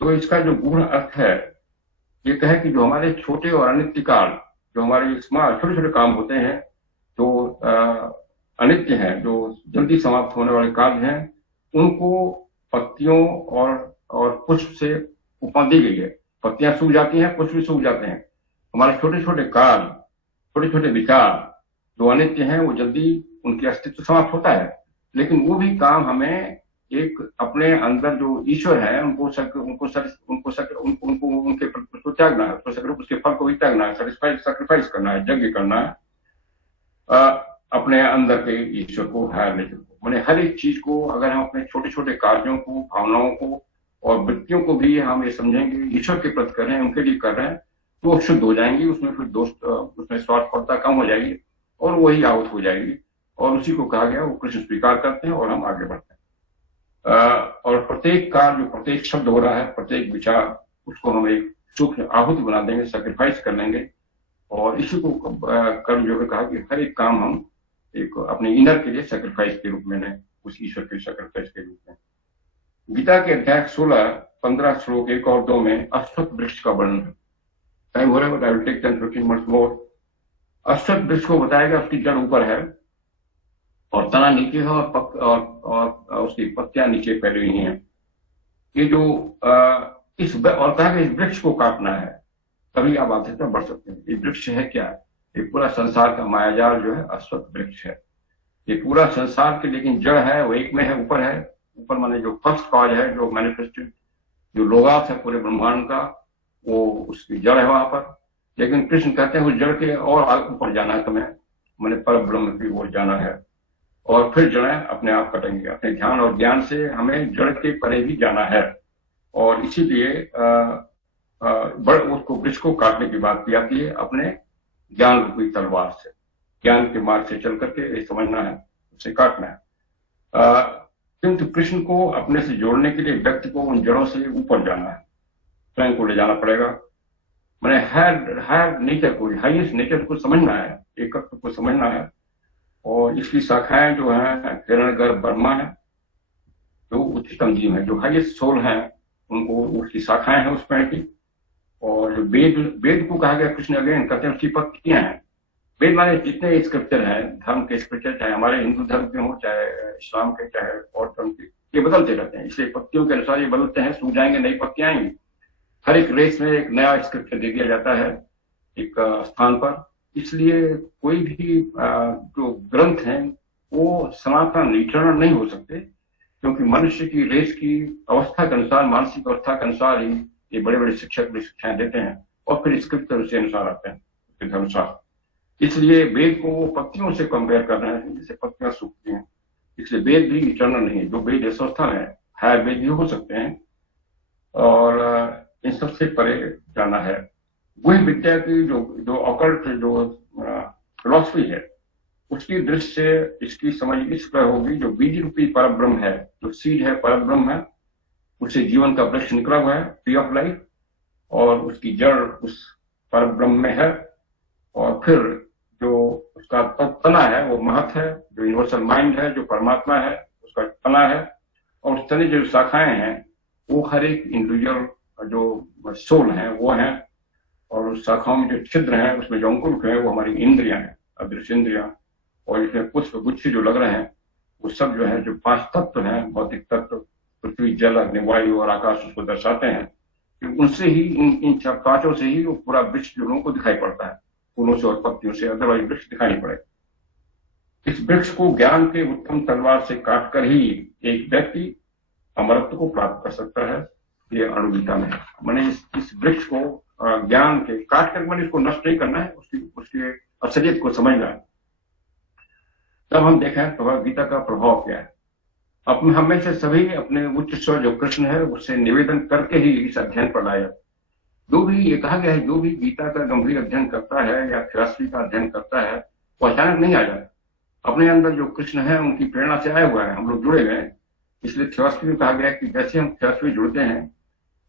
तो इसका जो गूढ़ अर्थ है ये कहे कि जो हमारे छोटे और अनित्य काल, जो हमारे छोटे छोटे काम होते हैं, जो अनित्य हैं, जो जल्दी समाप्त होने वाले कार्य हैं, उनको पत्तियों और पुष्प से उपमा दी गई है। पत्तियां सूख जाती हैं, पुष्प भी सूख जाते हैं। हमारे छोटे छोटे काल, छोटे छोटे विचार जो अनित्य हैं, वो जल्दी उनकी अस्तित्व समाप्त होता है, लेकिन वो भी काम हमें एक अपने अंदर जो ईश्वर है उनको त्यागना है, उसके फल को भी त्यागना है, सैक्रिफाइस करना है, यज्ञ करना है अपने अंदर के ईश्वर को, हायर नेचर को। मैंने हर एक चीज को अगर हम अपने छोटे छोटे कार्यों को, भावनाओं को और वृत्तियों को भी हम ये समझेंगे ईश्वर के प्रति कर रहे हैं, उनके लिए कर रहे हैं, तो वो शुद्ध हो जाएंगी, उसमें फिर उसमें स्वार्थपरता कम हो जाएगी और वही आहुत हो जाएगी। और उसी को कहा गया वो कृष्ण स्वीकार करते हैं और हम आगे बढ़ते हैं। और प्रत्येक कार्य, जो प्रत्येक शब्द हो रहा है, प्रत्येक विचार, उसको हम एक सूक्ष्म आहुति बना देंगे, सेक्रीफाइस कर लेंगे। और इसी को कर्म योग में कहा कि हर एक काम हम एक अपने इनर के लिए सेक्रीफाइस के रूप में, उस ईश्वर के सेक्रीफाइस के रूप में। गीता के अध्याय 16-15 श्लोक 1 और 2 में अश्वत्थ वृक्ष का वर्णन है। टाइम हो रहा है, I will take 10-15 minutes more. अश्वत्थ वृक्ष को बताएगा उसकी जड़ ऊपर है और तना नीचे है और उसकी पत्तियां नीचे फैली हुई हैं। ये जो और कहा कि इस वृक्ष को काटना है तभी आप आध्यात्म में बढ़ सकते हैं। ये वृक्ष है क्या? ये पूरा संसार का मायाजाल जो है अश्वत्थ वृक्ष है। ये पूरा संसार की लेकिन जड़ है वो एक में है, ऊपर है। ऊपर माने जो फर्स्ट कॉज है, जो मैनिफेस्टेड जो लोगास है पूरे ब्रह्मांड का, वो उसकी जड़ है वहां पर। लेकिन कृष्ण कहते हैं उस जड़ के और ऊपर जाना है तुम्हें, मैंने पर ब्रह्म की ओर जाना है, और फिर जड़ें अपने आप कटेंगे। अपने ध्यान और ज्ञान से हमें जड़ के परे भी जाना है। और इसीलिए बड़ उसको वृक्ष को काटने की बात की जाती है अपने ज्ञान रूपी तलवार से। ज्ञान के मार्ग से चल करके ये समझना है, उसे काटना है। किंतु कृष्ण को अपने से जोड़ने के लिए व्यक्ति को उन जड़ों से ऊपर जाना है, स्वयं को ले जाना पड़ेगा। मैंने हायर नेचर को, हाईएस्ट नेचर को समझना है, एकत्व को समझना है। और इसकी शाखाएं जो है हिरण्यगर्भ ब्रह्मा है, जो उच्चतम जीव है, जो हाईएस्ट सोल है, उनको उसकी शाखाएं हैं उस पेड़ की। और जो वेद को कहा गया, कृष्ण अगेन कहते हैं उसकी पत्तियां हैं। वेद माने जितने स्क्रिप्चर हैं, धर्म के स्क्रिप्चर, चाहे हमारे हिंदू धर्म के हों, चाहे इस्लाम के, चाहे और धर्म के, ये बदलते रहते हैं। इसलिए पत्तियों के अनुसार ये बदलते हैं, सूख जाएंगे, नई पत्तियां आएंगी। हर एक रेस में एक नया स्क्रिप्चर दे दिया जाता है एक स्थान पर। इसलिए कोई भी जो ग्रंथ हैं वो सनातन इटर्नल नहीं हो सकते, क्योंकि मनुष्य की रेस की अवस्था के अनुसार, मानसिक अवस्था के अनुसार ही ये बड़े बड़े शिक्षक भी शिक्षाएं देते हैं, और फिर स्क्रिप्चर उसी अनुसार आते हैं, उसके अनुसार। इसलिए वेद को वो पत्तियों से कंपेयर कर रहे हैं, जैसे पत्तियां सूखती हैं। इसलिए वेद भी इटर्नल नहीं है। जो वेद यथावस्था है वेद भी हो सकते हैं, और इन सबसे परे जाना है। वही विद्या की जो ऑकल्ट जो फिलॉसफी है, उसकी दृष्टि से इसकी समझ इस प्रकार होगी, जो बीज रूपी परम ब्रह्म है, जो सीड है परम ब्रह्म है, उससे जीवन का वृक्ष निकला हुआ है, ट्री ऑफ लाइफ, और उसकी जड़ उस परम ब्रह्म में है। और फिर जो उसका तना है वो महत है, जो यूनिवर्सल माइंड है, जो परमात्मा है, उसका तना है। और उस तने जो शाखाएं हैं वो हर एक इंडिविजुअल जो सोल है वो है। और उस शाखाओं में जो छिद्र हैं, उसमें जो अंकुर है, वो हमारी इंद्रियां हैं, अदृश्य इंद्रियां। और इसमें पुष्प गुच्छ जो लग रहे हैं, वो सब जो है, जो 5 तत्व हैं, भौतिक तत्व, पृथ्वी, जल, अग्नि, वायु और आकाश, उसको दर्शाते हैं। उनसे ही, इन 5 से ही वो पूरा वृक्ष जो लोगों को दिखाई पड़ता है, फूलों से और पत्तियों से, अदरवाइज वृक्ष दिखाई नहीं पड़ेगा। इस वृक्ष को ज्ञान के उत्तम तलवार से काटकर ही एक व्यक्ति अमरत्व को प्राप्त कर सकता है। ये अणुगीता में है। मैंने इस वृक्ष को ज्ञान के काट कर, मैंने इसको नष्ट नहीं करना है, उसके असलियत को समझना है। तब हम देखें भगवद गीता का प्रभाव क्या है। अब हमें से सभी अपने उच्च स्वर जो कृष्ण है उससे निवेदन करके ही इस अध्ययन पर लाया। जो भी ये कहा गया है, जो भी गीता का गंभीर अध्ययन करता है या फिलॉसफी का अध्ययन करता है, वो अचानक नहीं आ जाता। अपने अंदर जो कृष्ण है उनकी प्रेरणा से आया हुआ है, हम लोग जुड़े गए। इसलिए थियोसॉफी में कहा गया कि जैसे हम थियोसॉफी जुड़ते हैं,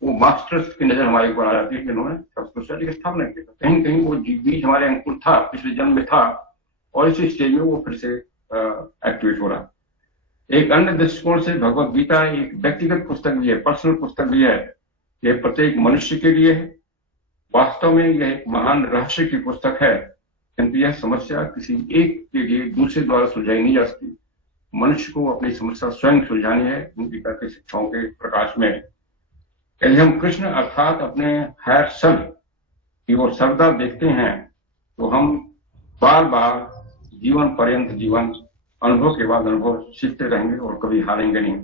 वो मास्टर्स की नजर हमारे ऊपर आ जाती है कि उन्होंने सोसाइटी की स्थापना की। कहीं न कहीं वो बीज हमारे अंकुर था, पिछले जन्म में था, और इसी स्टेज में वो फिर से एक्टिवेट हो रहा। एक अन्य दृष्टिकोण से भगवत गीता एक व्यक्तिगत पुस्तक भी है, पर्सनल पुस्तक भी है। यह प्रत्येक मनुष्य के लिए है। वास्तव में यह एक महान रहस्य की पुस्तक है, किंतु यह समस्या किसी एक के लिए दूसरे द्वारा सुलझाई नहीं जा सकती। मनुष्य को अपनी समस्या स्वयं सुलझानी है गीता की शिक्षाओं के प्रकाश में। यदि हम कृष्ण अर्थात अपने हायर सेल्फ की ओर सर्वदा देखते हैं, तो हम बार बार जीवन पर्यंत जीवन, अनुभव के बाद अनुभव सीखते रहेंगे और कभी हारेंगे नहीं।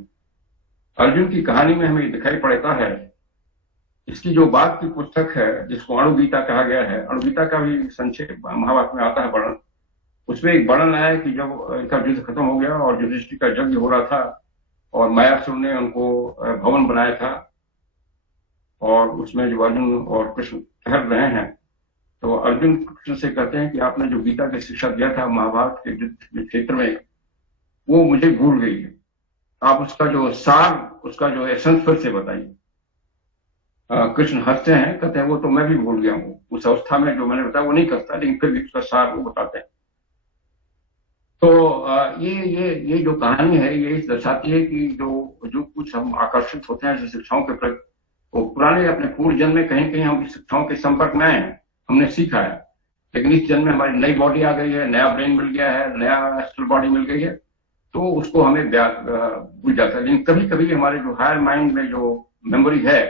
अर्जुन की कहानी में हमें दिखाई पड़ता है। इसकी जो बात की पुस्तक है, जिसको अणुगीता कहा गया है, अणुगीता का भी संक्षेप महाभारत में आता है वर्णन। उसमें एक वर्णन आया कि जब इनका युद्ध खत्म हो गया और युधिष्ठिर का यज्ञ हो रहा था, और मायासुर ने उनको भवन बनाया था, और उसमें जो अर्जुन और कृष्ण ठहर रहे हैं, तो अर्जुन कृष्ण से कहते हैं कि आपने जो गीता की शिक्षा दिया था महाभारत के युद्ध क्षेत्र में, वो मुझे भूल गई है। आप उसका जो सार, उसका जो एसेंस फिर से बताइए। कृष्ण हंसते हैं, कहते हैं वो तो मैं भी भूल गया हूँ। उस अवस्था में जो मैंने बताया वो नहीं करता, लेकिन फिर भी उसका सार वो बताते हैं। तो ये जो कहानी है, ये दर्शाती है कि जो कुछ हम आकर्षित होते हैं शिक्षाओं के प्रति, वो पुराने अपने पूर्व जन्म में कहीं कहीं हम शिक्षाओं के संपर्क में आए हैं, हमने सीखा है। लेकिन इस जन्म में हमारी नई बॉडी आ गई है, नया ब्रेन मिल गया है, नया एस्ट्रल बॉडी मिल गई है, तो उसको हमें भूल जाता है। लेकिन कभी कभी हमारे जो हायर माइंड में जो मेमोरी है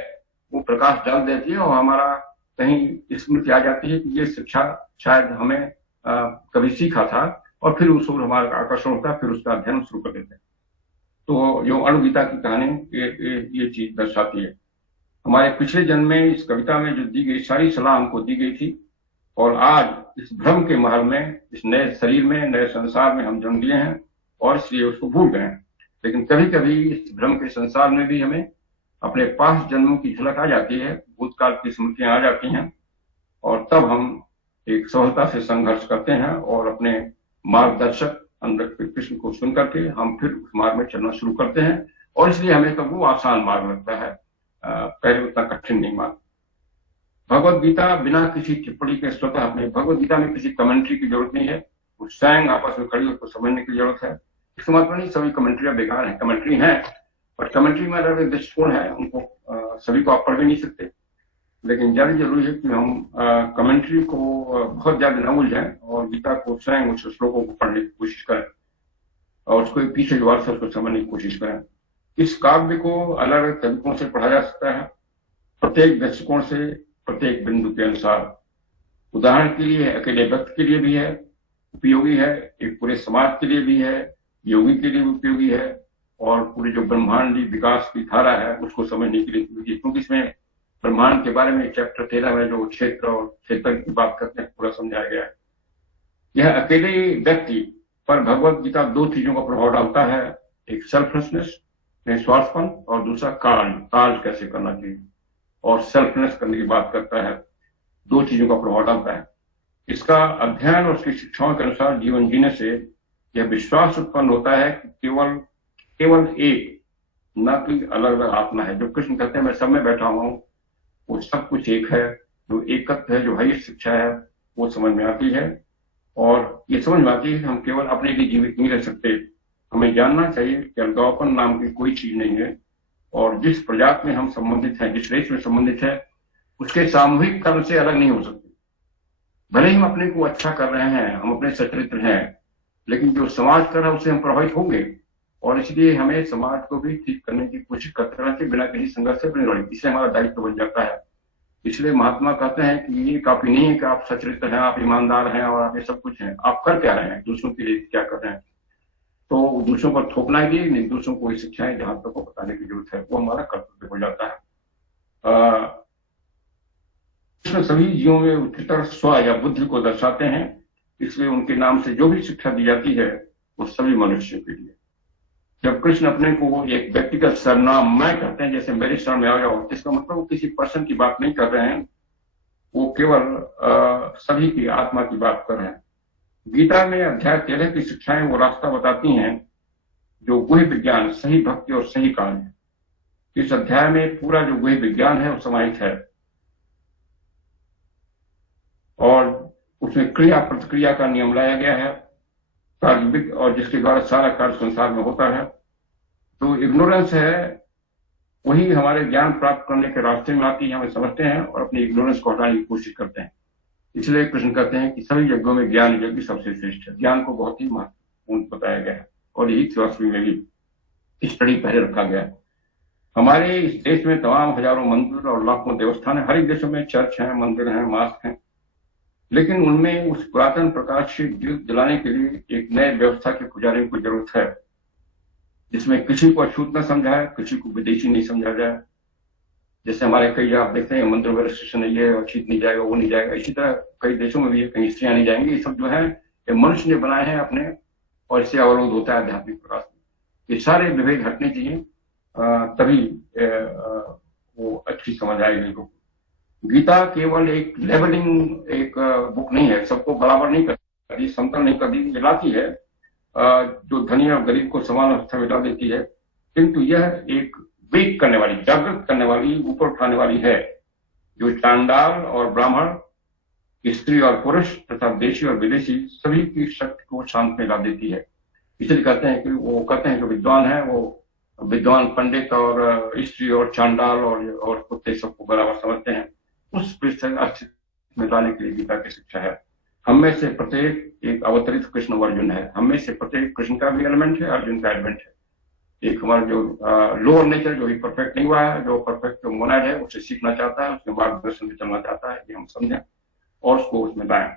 वो प्रकाश डाल देती है, और हमारा कहीं स्मृति आ जाती है कि ये शिक्षा शायद हमें कभी सीखा था, और फिर उस ओर हमारा आकर्षण होता है, फिर उसका अध्ययन शुरू कर देते हैं। तो जो अणुगीता की कहानी ये चीज दर्शाती है। हमारे पिछले जन्म में इस कविता में जो दी गई सारी सलाह हमको दी गई थी, और आज इस भ्रम के महल में, इस नए शरीर में, नए संसार में हम जन्म लिए हैं और इसलिए उसको भूल गए हैं। लेकिन कभी कभी इस भ्रम के संसार में भी हमें अपने पास जन्मों की झलक आ जाती है, भूतकाल की स्मृतियां आ जाती हैं, और तब हम एक सफलता से संघर्ष करते हैं और अपने मार्गदर्शक अंदर के कृष्ण को सुन करके हम फिर उस मार्ग में चलना शुरू करते हैं। और इसलिए हमें तब वो आसान मार्ग लगता है, पहले उतना कठिन नहीं मार्ग। भगवत गीता बिना किसी टिप्पणी के स्वतः अपने, भगवत गीता में किसी कमेंट्री की जरूरत नहीं है, वो स्वयं आपस में खड़ी उसको समझने की जरूरत है। इसका मतलब नहीं सभी कमेंट्रियां बेकार हैं, कमेंट्री हैं, पर कमेंट्री में अलग अलग दृष्टिकोण है, उनको सभी को आप पढ़ भी नहीं सकते। लेकिन ज्यादा जरूरी है कि हम कमेंट्री को बहुत ज्यादा न उलझाएं और गीता को स्वयं उस श्लोकों को पढ़ने की कोशिश करें और उसको पीछे जो अर्थ है उसको समझने की कोशिश करें। इस काव्य को अलग अलग तरीकों से पढ़ा जा सकता है, प्रत्येक दृष्टिकोण से, प्रत्येक बिंदु के अनुसार। उदाहरण के लिए अकेले व्यक्ति के लिए भी है, उपयोगी है, एक पूरे समाज के लिए भी है, योगी के लिए उपयोगी है, और पूरे जो ब्रह्मांडी विकास की धारा है उसको समझने के लिए उपयोगी, क्योंकि इसमें ब्रह्मांड के बारे में चैप्टर 13 में जो क्षेत्र और क्षेत्र की बात करते हैं पूरा समझाया गया है। यह अकेले व्यक्ति पर भगवत गीता दो चीजों का प्रभाव डालता है, एक सेल्फलेसनेस, निस्वार्थपन, और दूसरा काज कैसे करना चाहिए, और सेल्फलेस करने की बात करता है। दो चीजों का प्रभाव डालता है। इसका अध्ययन और उसकी शिक्षाओं के अनुसार जीवन जीने से यह विश्वास उत्पन्न होता है कि केवल एक, न कि अलग अलग आत्मा है। जो कृष्ण कहते हैं मैं सब में बैठा हूं, वो सब कुछ एक है, जो एकत्व है, जो हाईएस्ट शिक्षा है, वो समझ में आती है। और ये समझ में आती है कि हम केवल अपने लिए जीवित नहीं रह सकते, हमें जानना चाहिए कि अलगावपन नाम की कोई चीज नहीं है, और जिस प्रजाति में हम संबंधित हैं, जिस रेस में संबंधित है, उसके सामूहिक कर्म से अलग नहीं हो सकते। भले ही हम अपने को अच्छा कर रहे हैं, हम अपने सचरित्र हैं, लेकिन जो समाज कर रहा है उससे हम प्रभावित होंगे, और इसलिए हमें समाज को भी ठीक करने की कोशिश करते रहना चाहिए बिना किसी संघर्ष से अपनी लड़ाई। इससे हमारा दायित्व बन जाता है। इसलिए महात्मा कहते हैं कि ये काफी नहीं है कि आप सचरित्र हैं, आप ईमानदार हैं और आप ये सब कुछ हैं, आप कर क्या रहे हैं, दूसरों के लिए क्या कर रहे हैं। तो दूसरों पर थोपना ही नहीं, दूसरों को शिक्षाएं जहां तक को बताने की जरूरत है, वो हमारा कर्तव्य हो जाता है। कृष्ण सभी जीवों में उच्चतर स्व या बुद्धि को दर्शाते हैं, इसलिए उनके नाम से जो भी शिक्षा दी जाती है वो सभी मनुष्यों के लिए। जब कृष्ण अपने को एक व्यक्तिगत सर्वनाम मैं कहते हैं, जैसे मेरे शरण में आ जाओ, इसका मतलब वो किसी पर्सन की बात नहीं कर रहे हैं, वो केवल सभी की आत्मा की बात कर रहे हैं। गीता में अध्याय 13 की शिक्षाएं वो रास्ता बताती हैं जो गुह्य विज्ञान, सही भक्ति और सही काम है। इस अध्याय में पूरा जो गुह्य विज्ञान है वो समाहित है, और उसमें क्रिया प्रतिक्रिया का नियम लाया गया है, कार्य, और जिसके द्वारा सारा कार्य संसार में होता है। तो इग्नोरेंस है वही हमारे ज्ञान प्राप्त करने के रास्ते में आती है, हमें समझते हैं और अपनी इग्नोरेंस को हटाने की कोशिश करते हैं। इसलिए कृष्ण कहते हैं कि सभी यज्ञों में ज्ञान यज्ञ सबसे श्रेष्ठ है। ज्ञान को बहुत ही महत्वपूर्ण बताया गया है, और यही फिलॉसफी में भी स्टडी पहले रखा गया है। हमारे इस देश में तमाम हजारों मंदिर और लाखों देवस्थान है, हर एक देशों में चर्च हैं, मंदिर हैं, मास्क हैं, लेकिन उनमें उस पुरातन प्रकाश से दीप जलाने के लिए एक नए व्यवस्था के पुजारियों को जरूरत है, जिसमें किसी को अछूत न समझाए, किसी को विदेशी नहीं समझा जाए। जैसे हमारे कई आप देखते हैं मंदिर में रेस्ट्रिक्शन नहीं है, अछूत नहीं जाएगा, वो नहीं जाएगा। इसी तरह कई देशों में भी है, कहीं स्त्रियां नहीं जाएंगी। ये सब जो है ये मनुष्य ने बनाए हैं अपने, और इससे अवरोध होता है आध्यात्मिक प्रकाश में। ये सारे विभेद हटने चाहिए, तभी वो अच्छी समझ आएगी लोगों को। गीता केवल एक लेवलिंग एक बुक नहीं है, सबको बराबर नहीं करती, समतल नहीं करती, मिलाती है, जो धनी और गरीब को समान अवस्था में ला देती है, किंतु यह एक वेक करने वाली, जागृत करने वाली, ऊपर उठाने वाली है, जो चांडाल और ब्राह्मण, स्त्री और पुरुष तथा देशी और विदेशी सभी की शक्ति को शांत में ला देती है। इसलिए कहते हैं कि वो कहते हैं जो विद्वान है वो विद्वान पंडित और स्त्री और चांडाल और कुत्ते सबको बराबर समझते हैं। उस अस्तित्व में लाने के लिए गीता की शिक्षा है। हम में से प्रत्येक एक अवतरित कृष्ण और अर्जुन है, हम में से प्रत्येक कृष्ण का भी एलिमेंट है, अर्जुन का एलिमेंट है। एक हमारा जो लोअर नेचर जो भी परफेक्ट नहीं हुआ है, जो परफेक्ट मोनाड है, उससे सीखना चाहता है, उसके मार्गदर्शन में चलना चाहता है, ये हम समझें और उसको उसमें लाएं।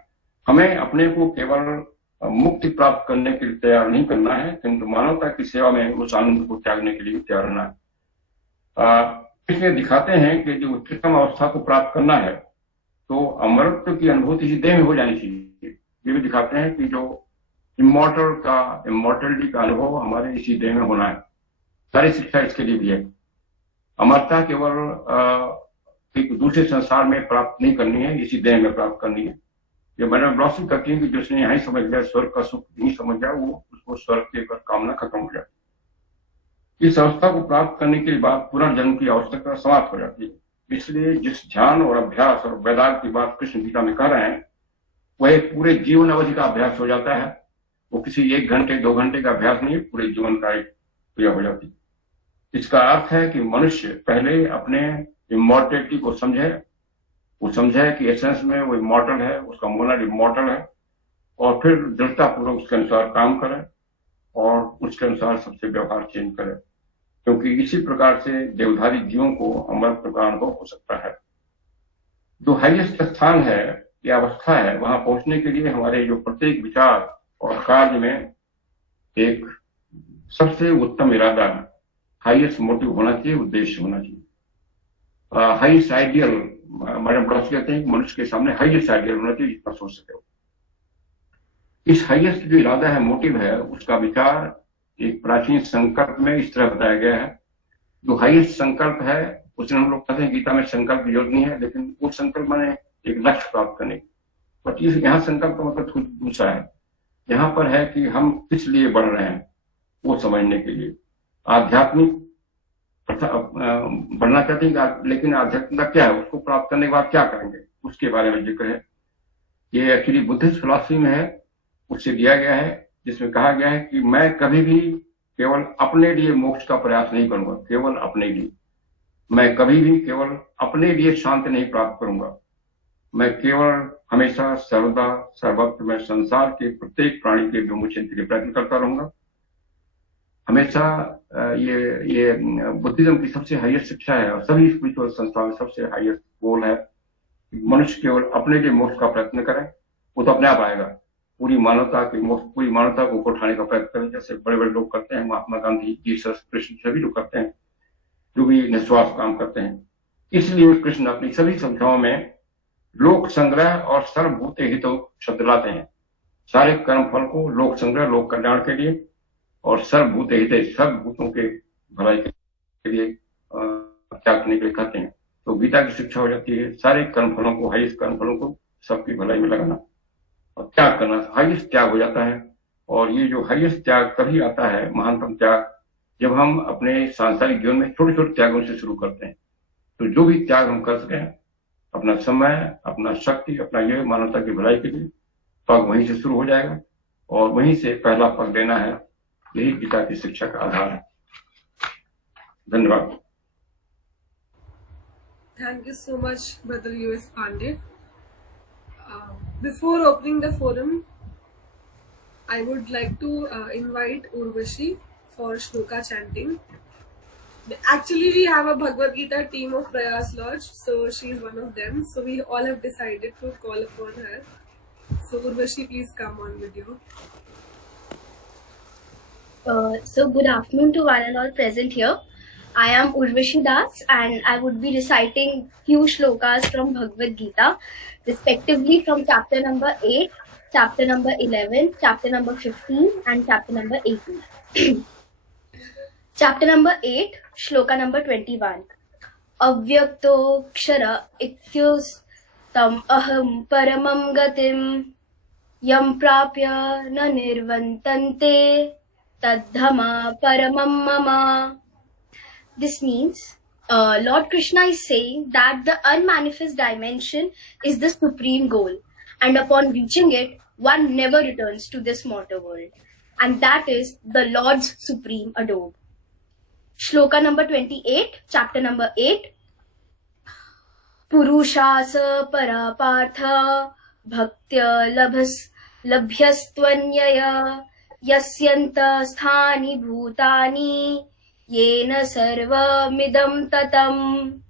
हमें अपने को केवल मुक्ति प्राप्त करने के लिए तैयार नहीं करना है, किंतु मानवता की सेवा में उस आनंद को त्यागने के लिए तैयार रहना है। इसलिए दिखाते हैं कि जो उच्चतम अवस्था को प्राप्त करना है तो अमरत्व की अनुभूति इसी देह में हो जानी चाहिए। ये भी दिखाते हैं कि जो इमोर्टलिटी का अनुभव हमारे इसी देह में होना है। सारी शिक्षा इसके लिए भी है। अमरता केवल एक दूसरे संसार में प्राप्त नहीं करनी है, इसी देह में प्राप्त करनी है। ये मैडम ब्लॉसम करती है कि जिसने यही समझ लिया स्वर्ग का सुख नहीं समझ जाए, वो उसको स्वर्ग के पर कामना खत्म हो जाती। इस अवस्था को प्राप्त करने के बाद पुनर्जन्म की आवश्यकता समाप्त हो जाती है। इसलिए जिस ध्यान और अभ्यास और वैराग्य की बात कृष्ण गीता में कह रहे हैं, वह एक पूरे जीवन अवधि का अभ्यास हो जाता है। वो किसी 1 घंटे 2 घंटे का अभ्यास नहीं, पूरे जीवन का एक क्रिया हो जाती है। इसका अर्थ है कि मनुष्य पहले अपने इमॉर्टलिटी को समझे, वो समझे कि एसेंस में वो इमॉर्टल है, उसका मोनर इमॉर्टल है, और फिर दृढ़तापूर्वक उसके अनुसार काम करे और उसके अनुसार सबसे व्यवहार चेंज करे, क्योंकि इसी प्रकार से देवधारी जीवों को अमरत्व का अनुभव हो सकता है। जो हाईएस्ट स्थान है या अवस्था है, वहां पहुंचने के लिए हमारे जो प्रत्येक विचार और कार्य में एक सबसे उत्तम इरादा, हाईएस्ट मोटिव होना चाहिए, उद्देश्य होना चाहिए। हाईएस्ट आइडियल, मैडम ब्लॉस कहते हैं कि मनुष्य के सामने हाईएस्ट आइडियल होना चाहिए जितना सोच सके। इस हाईएस्ट जो इरादा है, मोटिव है, उसका विचार एक प्राचीन संकल्प में इस तरह बताया गया है। जो हाईएस्ट संकल्प है उसे हम लोग कहते हैं गीता में संकल्प की जरूरत नहीं है, लेकिन वो संकल्प माने एक लक्ष्य प्राप्त करने की। बट यहाँ संकल्प का मतलब कुछ दूसरा है। यहाँ पर है कि हम किस लिए बढ़ रहे हैं वो समझने के लिए। आध्यात्मिक बढ़ना चाहते हैं, लेकिन आध्यात्मिकता क्या है, उसको प्राप्त करने के बाद क्या करेंगे, उसके बारे में जिक्र है। ये एक्चुअली बुद्धिस्ट फिलॉसफी में है, उससे दिया गया है, जिसमें कहा गया है कि मैं कभी भी केवल अपने लिए मोक्ष का प्रयास नहीं करूंगा, केवल अपने लिए। मैं कभी भी केवल अपने लिए शांति नहीं प्राप्त करूंगा। मैं केवल हमेशा सर्वदा सर्वत्र में संसार के प्रत्येक प्राणी के विमोचन के लिए प्रयत्न करता रहूंगा। हमेशा ये बुद्धिज्म की सबसे हाईएस्ट शिक्षा है और सभी स्पिरिचुअल संस्थाओं में सबसे हाईएस्ट गोल है। मनुष्य केवल अपने लिए मोक्ष का प्रयत्न करे, वो तो अपने आप आएगा। पूरी मानवता को उठाने का प्रयत्न करें, जैसे बड़े बड़े लोग करते हैं, महात्मा गांधी, जीसस, कृष्ण, सभी लोग करते हैं, जो भी निस्वार्थ काम करते हैं। इसलिए कृष्ण अपनी सभी संख्याओं में लोक संग्रह और सर्वभूत हितो शब्द लाते हैं। सारे कर्म फल को लोक संग्रह, लोक कल्याण के लिए, और सर्वभूत हित, सब भूतों के भलाई के लिए त्याग करने के लिए कहते हैं। तो गीता की शिक्षा हो जाती है सारे कर्म फलों को, हाईएस्ट कर्म फलों को सबकी भलाई में लगाना और त्याग करना, हाईएस्ट त्याग हो जाता है। और ये जो हाईएस्ट त्याग तभी आता है, महानतम त्याग, जब हम अपने सांसारिक जीवन में छोटे छोटे त्यागों से शुरू करते हैं। तो जो भी त्याग हम कर सकें, अपना समय, अपना शक्ति, अपना ये मानवता की भलाई के लिए, पग वहीं से शुरू हो जाएगा और वहीं से पहला पग लेना है। यही गीता की शिक्षा का आधार है। धन्यवाद। Thank you so much, Brother U.S. Pandey. Before opening the forum, I would like to invite Urvashi for shloka chanting. Actually, we have a Bhagavad Gita team of Prayas Lodge, so she is one of them. So we all have decided to call upon her. So Urvashi, please come on video. So good afternoon to one and all present here. I am Urvashi Das and I would be reciting few shlokas from Bhagavad Gita, respectively from chapter number 8, chapter number 11, chapter number 15 and chapter number 18. Chapter number 8, shloka number 21. Avyakto kshara ityustam aham paramam gatim yam prapya na nirvantante Tadhama paramam mama. This means Lord Krishna is saying that the unmanifest dimension is the supreme goal, and upon reaching it, one never returns to this mortal world, and that is the Lord's supreme abode. Shloka number 28, chapter number 8. Purushasa parapartha bhaktya labhyastvanyaya yasyanta sthani bhutani yena sarvamidam tatam.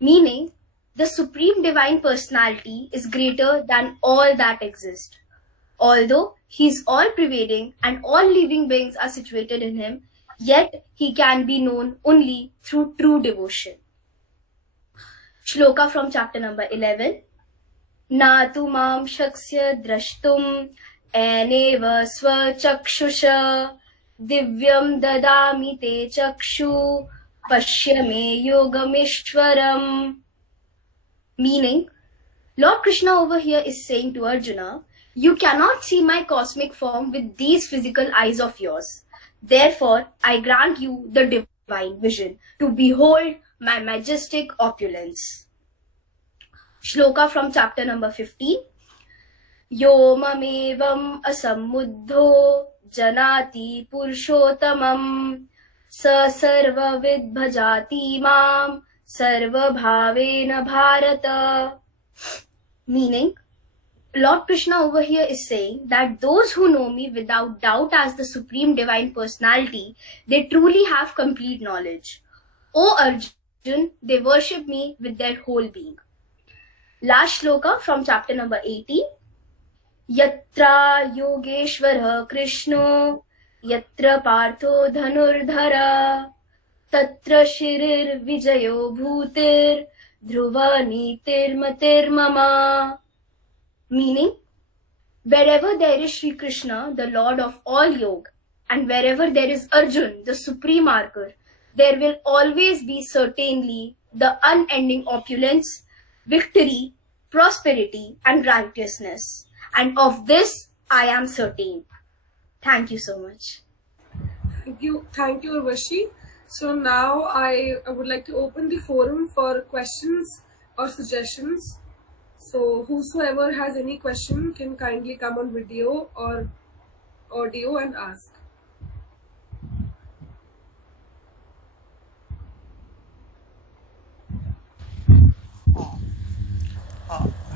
Meaning, the Supreme Divine Personality is greater than all that exist. Although He is all-pervading and all living beings are situated in Him, yet he can be known only through true devotion. Shloka from chapter number 11. Na tu mam shaksya drashtum eneva swachakshusha divyam dadami te chakshu pashya me yogamishwaram. Meaning, Lord Krishna over here is saying to Arjuna, you cannot see my cosmic form with these physical eyes of yours. Therefore, I grant you the divine vision to behold my majestic opulence. Shloka from chapter number 15. Yo mamevam asammuddho janati purushottamam sa sarva vidbhajati mam sarva bhavena bharata. Meaning, Lord Krishna over here is saying that those who know me without doubt as the Supreme Divine Personality, they truly have complete knowledge. O Arjun, they worship me with their whole being. Last shloka from chapter number 18. Yatra yogeshvara Krishno yatra partho dhanurdhara tatra shirir vijayo bhutir dhruva nitir matir mama. Meaning, wherever there is Sri Krishna, the Lord of all yoga, and wherever there is Arjun, the supreme archer, there will always be certainly the unending opulence, victory, prosperity, and righteousness. And of this I am certain. Thank you so much. Thank you, Urvashi. So now I would like to open the forum for questions or suggestions. So whosoever has any question can kindly come on video or audio and ask.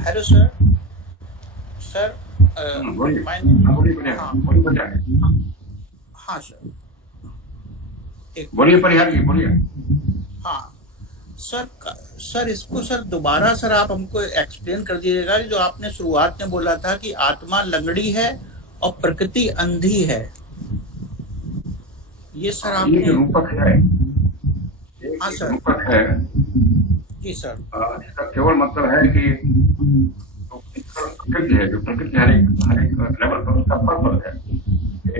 Hello, sir. Sir, my name. हाँ sir. बोलिए परिहार जी, बोलिए. हाँ sir इसको sir दोबारा sir आप हमको explain कर दीजिएगा. जो आपने शुरुआत में बोला था कि आत्मा लंगड़ी है और प्रकृति अंधी है, ये सर आपने. रूपक है. हाँ सर. रूपक है जी सर. इसका केवल मतलब है कि प्रकृति है, जो प्रकृति हर एक लेवल पर उसका पर्पज है.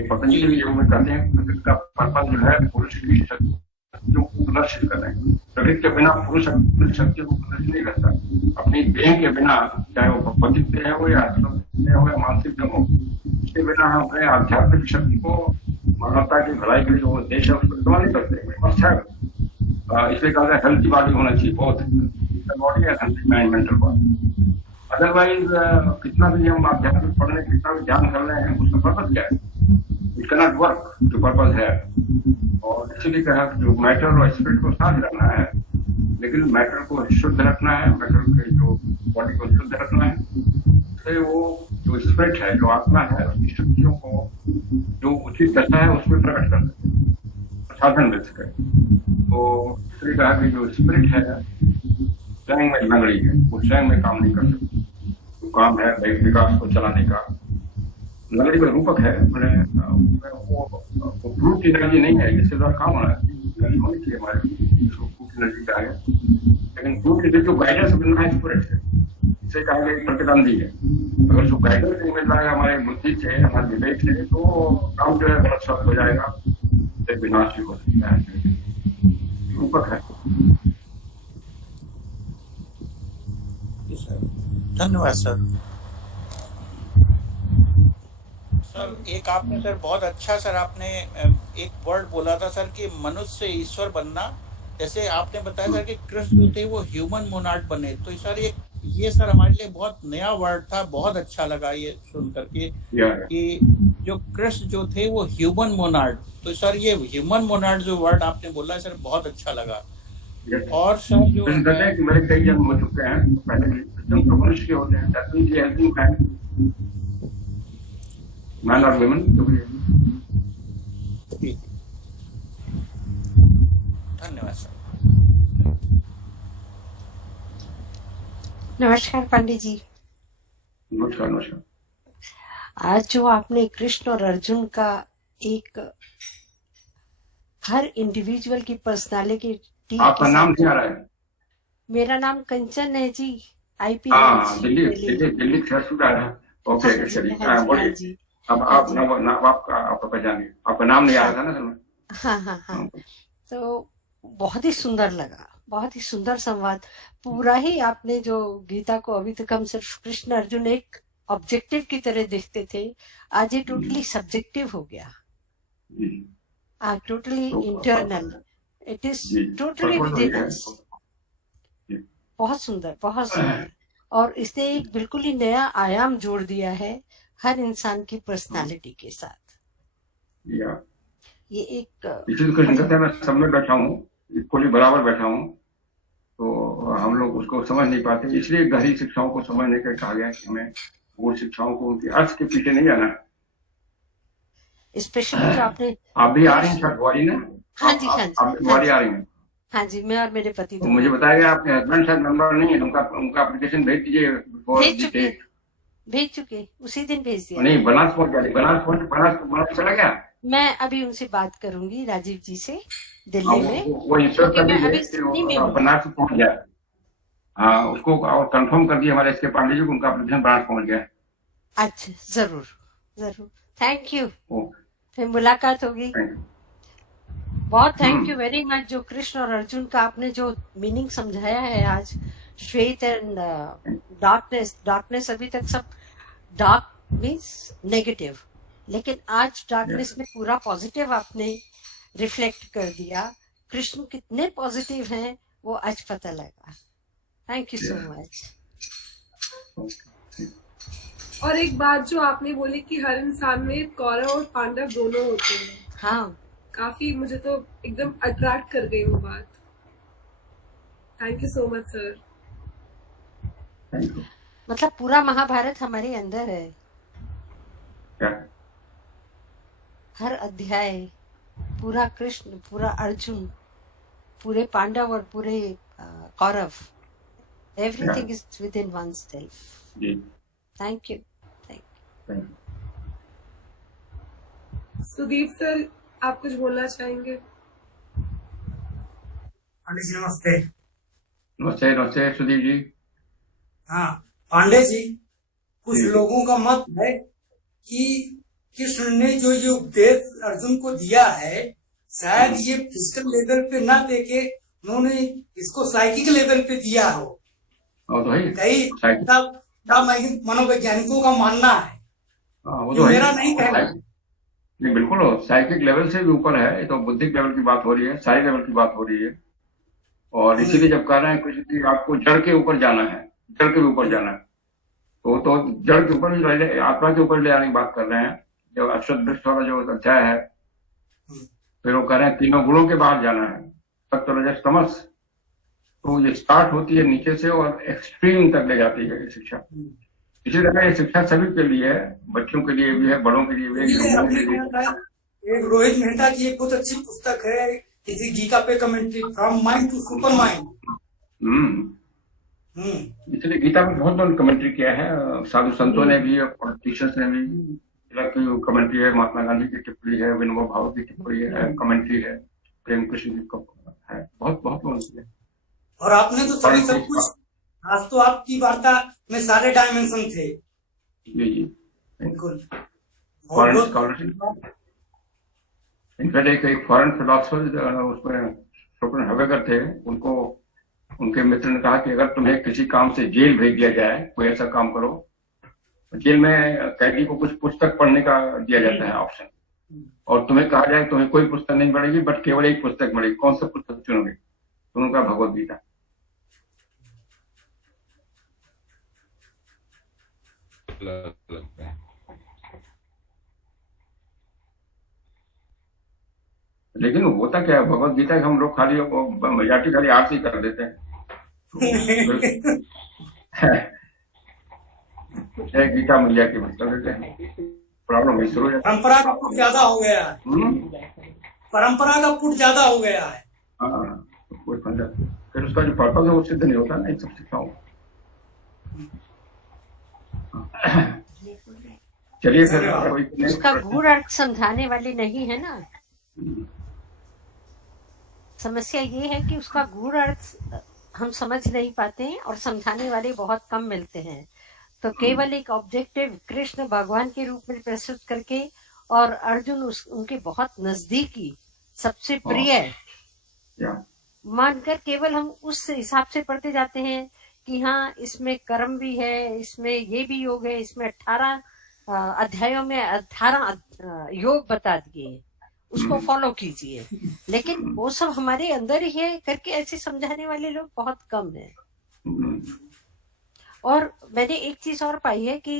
पतंजलि योग में कहते हैं प्रकृति का पर्पज जो है पुरुष की शक्तियों को प्रदर्शित कर रहे हैं. प्रकृति के बिना पुरुष अपनी शक्तियों को प्रदर्शित नहीं करता. अपनी देह के बिना, चाहे वो भौतिक देह हो या देह हो या मानसिक देह हो, उसके बिना हम अपने आध्यात्मिक शक्ति को, मानवता की भलाई के जो उद्देश्य है उसको इस्तेमाल नहीं करते. अच्छा, इसलिए कहा जाए हेल्थी बॉडी होना चाहिए, बहुत बॉडी है healthy mind mental body. Otherwise कितना भी हम आध्यात्मिक पढ़ने, कितना भी ध्यान कर रहे हैं, उसका पर्पज क्या है? It can not work. जो पर्पज है, और इसीलिए कहा कि जो मैटर और स्पिरिट को साथ रखना है, लेकिन मैटर को शुद्ध रखना है, मैटर के जो बॉडी को शुद्ध रखना है, तो वो जो स्पिरिट है, जो आत्मा है, उसकी शक्तियों को जो उचित दशा है उसमें प्रकट कर सके, साधन मिल सके. तो इसलिए कहा कि जो स्पिरिट है स्वयं में लंगड़ी है, वो स्वयं में काम नहीं कर सकती. जो काम है विकास को चलाने का, लंगड़ी में रूपक है. वो फ्रूट एनर्जी नहीं है, जिससे द्वारा काम होना है होनी चाहिए हमारे, जिसको फ्रूट एनर्जी कहा है. लेकिन फ्रूट एनर्जी जो गाइडेंस मिलना है स्पिरिट से, इसे कहा गया प्रतिबंधी है. अगर उसको गाइडेंस नहीं मिल रहा है हमारे बुद्धि से, हमारे विवेक से, तो काम जो है गलत स्वस्थ हो जाएगा, विनाश भी हो सकता है. रूपक है. धन्यवाद सर. सर एक आपने सर बहुत अच्छा सर आपने एक वर्ड बोला था सर कि मनुष्य से ईश्वर बनना. जैसे आपने बताया सर कि कृष्ण जो थे वो ह्यूमन मोनार्ड बने, तो सर ये सर हमारे लिए बहुत नया वर्ड था. बहुत अच्छा लगा ये सुन करके कि जो कृष्ण जो थे वो ह्यूमन मोनार्ड. तो सर ये ह्यूमन मोनार्ड जो वर्ड आपने बोला सर बहुत अच्छा लगा. और सर जो मेरे कई जन्म हो चुके हैं, पहले मनुष्य के होते हैं, मैन और वुमेन. धन्यवाद सर. नमस्कार पंडित जी. नमस्कार. नमस्कार. आज जो आपने कृष्ण और अर्जुन का एक हर इंडिविजुअल की पर्सनालिटी आपका के नाम साथ। नहीं आ रहा है। मेरा नाम कंचन है जी, आईपी हाँ लॉन्च दिल्ली दिल्ली। दिल्ली दिल्ली से शुरू आ रहा है। ओके हाँ जी, चलिए, हाँ हाँ जी, हाँ बोलिए। जी, अब हाँ आप जी, आपका पहचानिए, आपका नाम नहीं आ हाँ, रहा था ना सर में। हाँ, हाँ, हाँ। हाँ, तो बहुत ही सुंदर लगा, बहुत ही सुंदर संवाद। पूरा ही आपने जो गीता को अभी तक हम सिर्फ कृष्ण अर्जुन एक ऑब्जेक्टिव की तरह देखते थे, आज ये टोटली सब्जेक्टिव हो गया, जी टोटली तो इंटरनल, इट इज जी टोटली पकड़ विद वही इन है। अस। जी बहुत सुंदर, बहुत सुंदर। और इसने एक बिल्कुल ही नया आयाम जोड़ दिया है हर इंसान की पर्सनालिटी के साथ। या ये एक इसी कृष्ण बड़ी, कहते हैं, मैं सब में बैठा हूँ, इक्वली बराबर बैठा हूँ। तो हम लोग उसको समझ नहीं पाते, इसलिए गहरी शिक्षाओं को समझने का कहा गया है कि हमें वो शिक्षाओं को उनके अर्थ के पीछे नहीं जाना। स्पेशली जो आपने आप भी आ रही हैं कृष्ण, छठ ग्वारी ना? हाँ जी, हाँ जी, आप भी हाँ ग्वारी जी, आ रही हैं? हाँ जी, मैं और मेरे पति तो मुझे दोनों बताया गया आपके हस्बैंड शायद नंबर नहीं है, तो उनका उनका एप्लीकेशन भेज दीजिए बिफोर भेज द चुके, डेट। भेज चुके, उसी दिन भेज दिया नहीं मैंने। बनास पहुंच गया, बनास चला गया। मैं अभी उनसे बात करूंगी, राजीव जी से, हाँ, दिल्ली में, वो इंश्योर क्योंकि कर मैं दीजिए अभी कि सिडनी में वो हूँ। बनास पहुंच गया। हाँ उसको और कंफर्म कर दिए हमारे इसके पांडे जी को, उनका एप्लीकेशन बनास पहुंच गया है। अच्छा, जरूर, जरूर, थैंक यू, ओ फिर मुलाकात होगी। Thank you. बहुत थैंक यू वेरी मच, जो कृष्ण और अर्जुन का आपने जो मीनिंग समझाया है आज, श्वेत एंड डार्कनेस। डार्कनेस अभी तक सब डार्क मीन्स नेगेटिव, लेकिन आज डार्कनेस में पूरा पॉजिटिव आपने रिफ्लेक्ट कर दिया। कृष्ण कितने पॉजिटिव हैं वो आज पता लगा। Thank you so much. और एक बात जो आपने बोली कि हर इंसान में कौरव और पांडव दोनों होते हैं, हाँ, काफी मुझे तो एकदम अट्रैक्ट कर गई वो बात। Thank you so much sir. Thank you. मतलब पूरा महाभारत हमारे अंदर है, क्या हर अध्याय, पूरा कृष्ण, पूरा अर्जुन, पूरे पांडव और पूरे Kaurava, everything is within one self. जी thank you, thank thank you. Sudeep sir, आप कुछ बोलना चाहेंगे? पांडे जी नमस्ते। नमस्ते नमस्ते सुदीप जी। हाँ पांडे जी, कुछ जी। लोगों का मत है कि कृष्ण ने जो ये उपदेश अर्जुन को दिया है, शायद ये फिजिकल लेवल पे ना देके उन्होंने इसको साइकिक लेवल पे दिया हो। और तो है कई साइकिल, मनोवैज्ञानिकों का मानना है, वो ये तो है मेरा नहीं कहना। नहीं बिल्कुल हो, साइकिक लेवल से भी ऊपर है, ये तो बुद्धिक लेवल की बात हो रही है, सारी लेवल की बात हो रही है। और इसीलिए जब कह रहे हैं कुछ कि आपको जड़ के ऊपर जाना है, जड़ के ऊपर जाना है, तो जड़ के ऊपर भी आत्मा के ऊपर ले आने की बात कर रहे हैं। जो अक्षत वृक्ष वाला जो अध्याय है, फिर वो कह रहे हैं तीनों गुणों के बाहर जाना है, सत्व रजस तमस। तो ये स्टार्ट होती है नीचे से और एक्सट्रीम तक ले जाती है ये शिक्षा। इसी तरह ये शिक्षा सभी के लिए है, बच्चों के लिए भी है, बड़ों के लिए भी है, युवाओं के लिए भी। एक रोहित मेहता की एक बहुत अच्छी पुस्तक है, किसी गीता पे commentary, from mind to super mind. इसलिए गीता में बहुत लोगों ने कमेंट्री किया है, साधु संतों ने भी, पॉलिटिशियंस ने भी। की कमेंट्री है, महात्मा गांधी की टिप्पणी है, विनोबा भावे की टिप्पणी है, कमेंट्री है, प्रेम कृष्ण जी का है, बहुत बहुत लोगों ने। और आपने तो सभी सब कुछ, आज तो आपकी वार्ता में सारे डायमेंशन थे। जी जी बिल्कुल। फॉरेन स्कॉलरशिप, इनफैक्ट एक फॉरेन फिलोसफर उसमें शोपन हवेगर थे, उनको उनके मित्र ने कहा कि अगर तुम्हें किसी काम से जेल भेज दिया जाए, कोई ऐसा काम करो, जेल में कैदी को कुछ पुस्तक पढ़ने का दिया जाता है ऑप्शन, और तुम्हें कहा जाए तुम्हें कोई पुस्तक नहीं पढ़ेगी बट केवल एक पुस्तक पढ़ेगी, कौन सा पुस्तक चुनोगे? तो उनका भगवद गीता। लेकिन होता क्या है, भगवद गीता हम लोग खाली मजाटी खाली आरती कर देते हैं। जय गीता मैया की प्रॉब्लम है, शुरू परंपरा का पुट ज्यादा हो गया है। परंपरा का पुट ज्यादा हो गया है। हाँ, फिर उसका जो पर्पज है वो सिद्ध नहीं होता ना इन सब शिक्षाओं। चलिए फिर उसका गूढ़ अर्थ समझाने वाली नहीं है ना। समस्या ये है कि उसका गूढ़ अर्थ हम समझ नहीं पाते हैं और समझाने वाले बहुत कम मिलते हैं। तो केवल एक ऑब्जेक्टिव कृष्ण भगवान के रूप में प्रस्तुत करके और अर्जुन उनके बहुत नजदीकी सबसे प्रिय या मानकर केवल हम उस हिसाब से पढ़ते जाते हैं कि हाँ इसमें कर्म भी है, इसमें ये भी योग है, इसमें 18 अध्यायों में 18 योग बता दिए, उसको फॉलो कीजिए। लेकिन वो सब हमारे अंदर ही है करके ऐसे समझाने वाले लोग बहुत कम हैं। और मैंने एक चीज और पाई है कि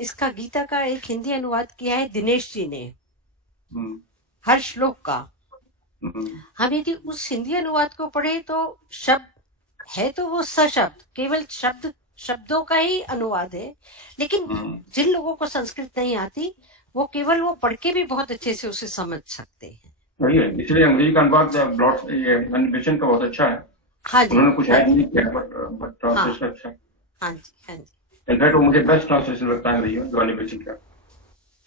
इसका गीता का एक हिंदी अनुवाद किया है दिनेश जी ने, हर श्लोक का। हम यदि उस हिंदी अनुवाद को पढ़े तो शब्द है तो वो सशब्द केवल शब्दों का ही अनुवाद है, लेकिन जिन लोगों को संस्कृत नहीं आती वो केवल वो पढ़ के भी बहुत अच्छे से उसे समझ सकते हैं। वही है, इसलिए अंग्रेजी का अनुवाद एनिमेशन का बहुत अच्छा है। हाँ जी, उन्होंने कुछ ऐड नहीं किया, बट ट्रांसलेशन अच्छा है। हाँ जी, हाँ जी। इनफैक्ट वो मुझे बेस्ट ट्रांसलेशन लगता है अंग्रेजी में, जो एनिमेशन का।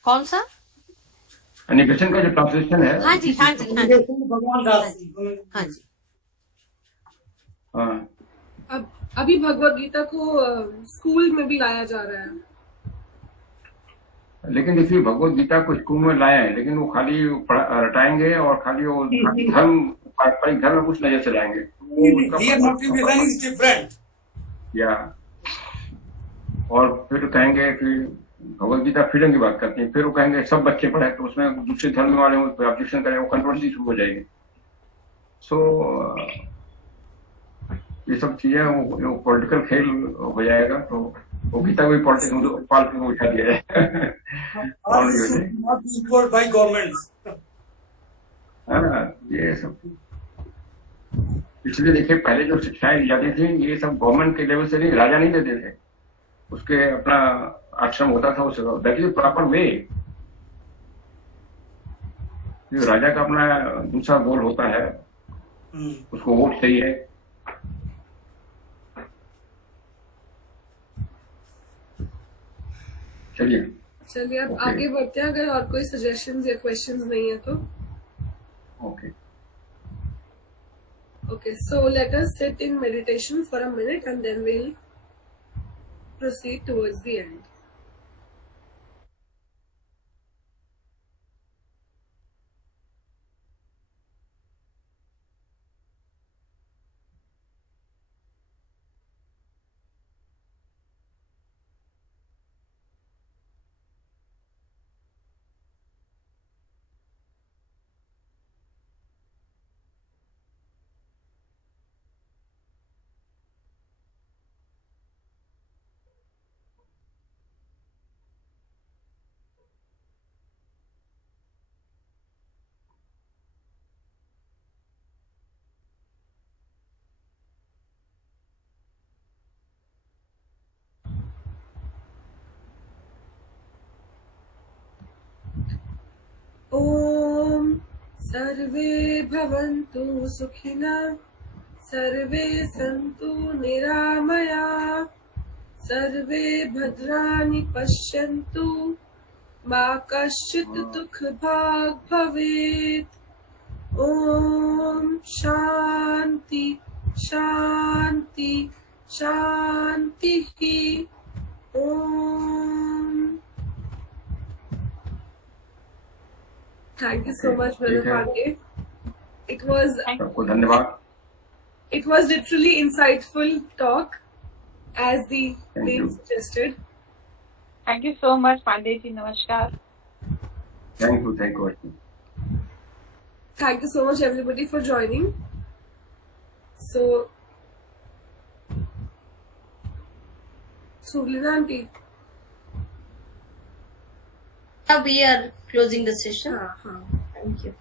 कौन सा? एनिमेशन का जो ट्रांसलेशन है। हाँ जी, हाँ जी, हाँ जी, भगवान दास जी। हाँ जी। हाँ, अब अभी भगवत गीता को स्कूल में भी लाया जा रहा है। लेकिन देखिए भगवत गीता को स्कूल में लाए हैं, लेकिन वो खाली रटाएंगे और खाली वो पारंपरिक धर्म में कुछ नजर चलाएंगे। Their motivation is different. या और फिर कहेंगे कि भगवत गीता फ्रीडम की बात करती है, फिर वो कहेंगे सब बच्चे पढ़े, तो उसमें दूसरे धर्म वाले ऑब्जेक्शन करें, वो कंट्रोवर्सी शुरू हो जाएगी। सो ये सब चीजें वो पॉलिटिकल खेल हो जाएगा, तो वो गीता को भी पॉलिटिक्स पालतू में उठा दिया जाए। Not supported by governments. हाँ, ये सब इसलिए देखिए पहले जो शिक्षाएं दी जाती थी ये सब गवर्नमेंट के लेवल से नहीं, राजा नहीं देते थे, उसके अपना आश्रम होता था, उस दैट इज प्रॉपर वे। राजा का अपना दूसरा गोल होता है, उसको वोट चाहिए। चलिए अब आगे बढ़ते हैं, अगर और कोई सजेशंस या क्वेश्चंस नहीं है तो। Okay, so let us sit in meditation for a minute and then we'll proceed towards the end. ॐ सर्वे भवन्तु सुखिनः, सर्वे सन्तु निरामयाः, सर्वे भद्राणि पश्यन्तु, मा कश्चित् दुःखभाग् भवेत्। ॐ शान्ति शान्ति शान्तिः। ॐ Thank you so much, Brother Pandey. It was literally insightful talk, as the name suggested. Thank you so much, Pandey ji. Namaskar. Thank you. Thank you so much, everybody, for joining. So, Suglina auntie. We are closing the session. Thank you.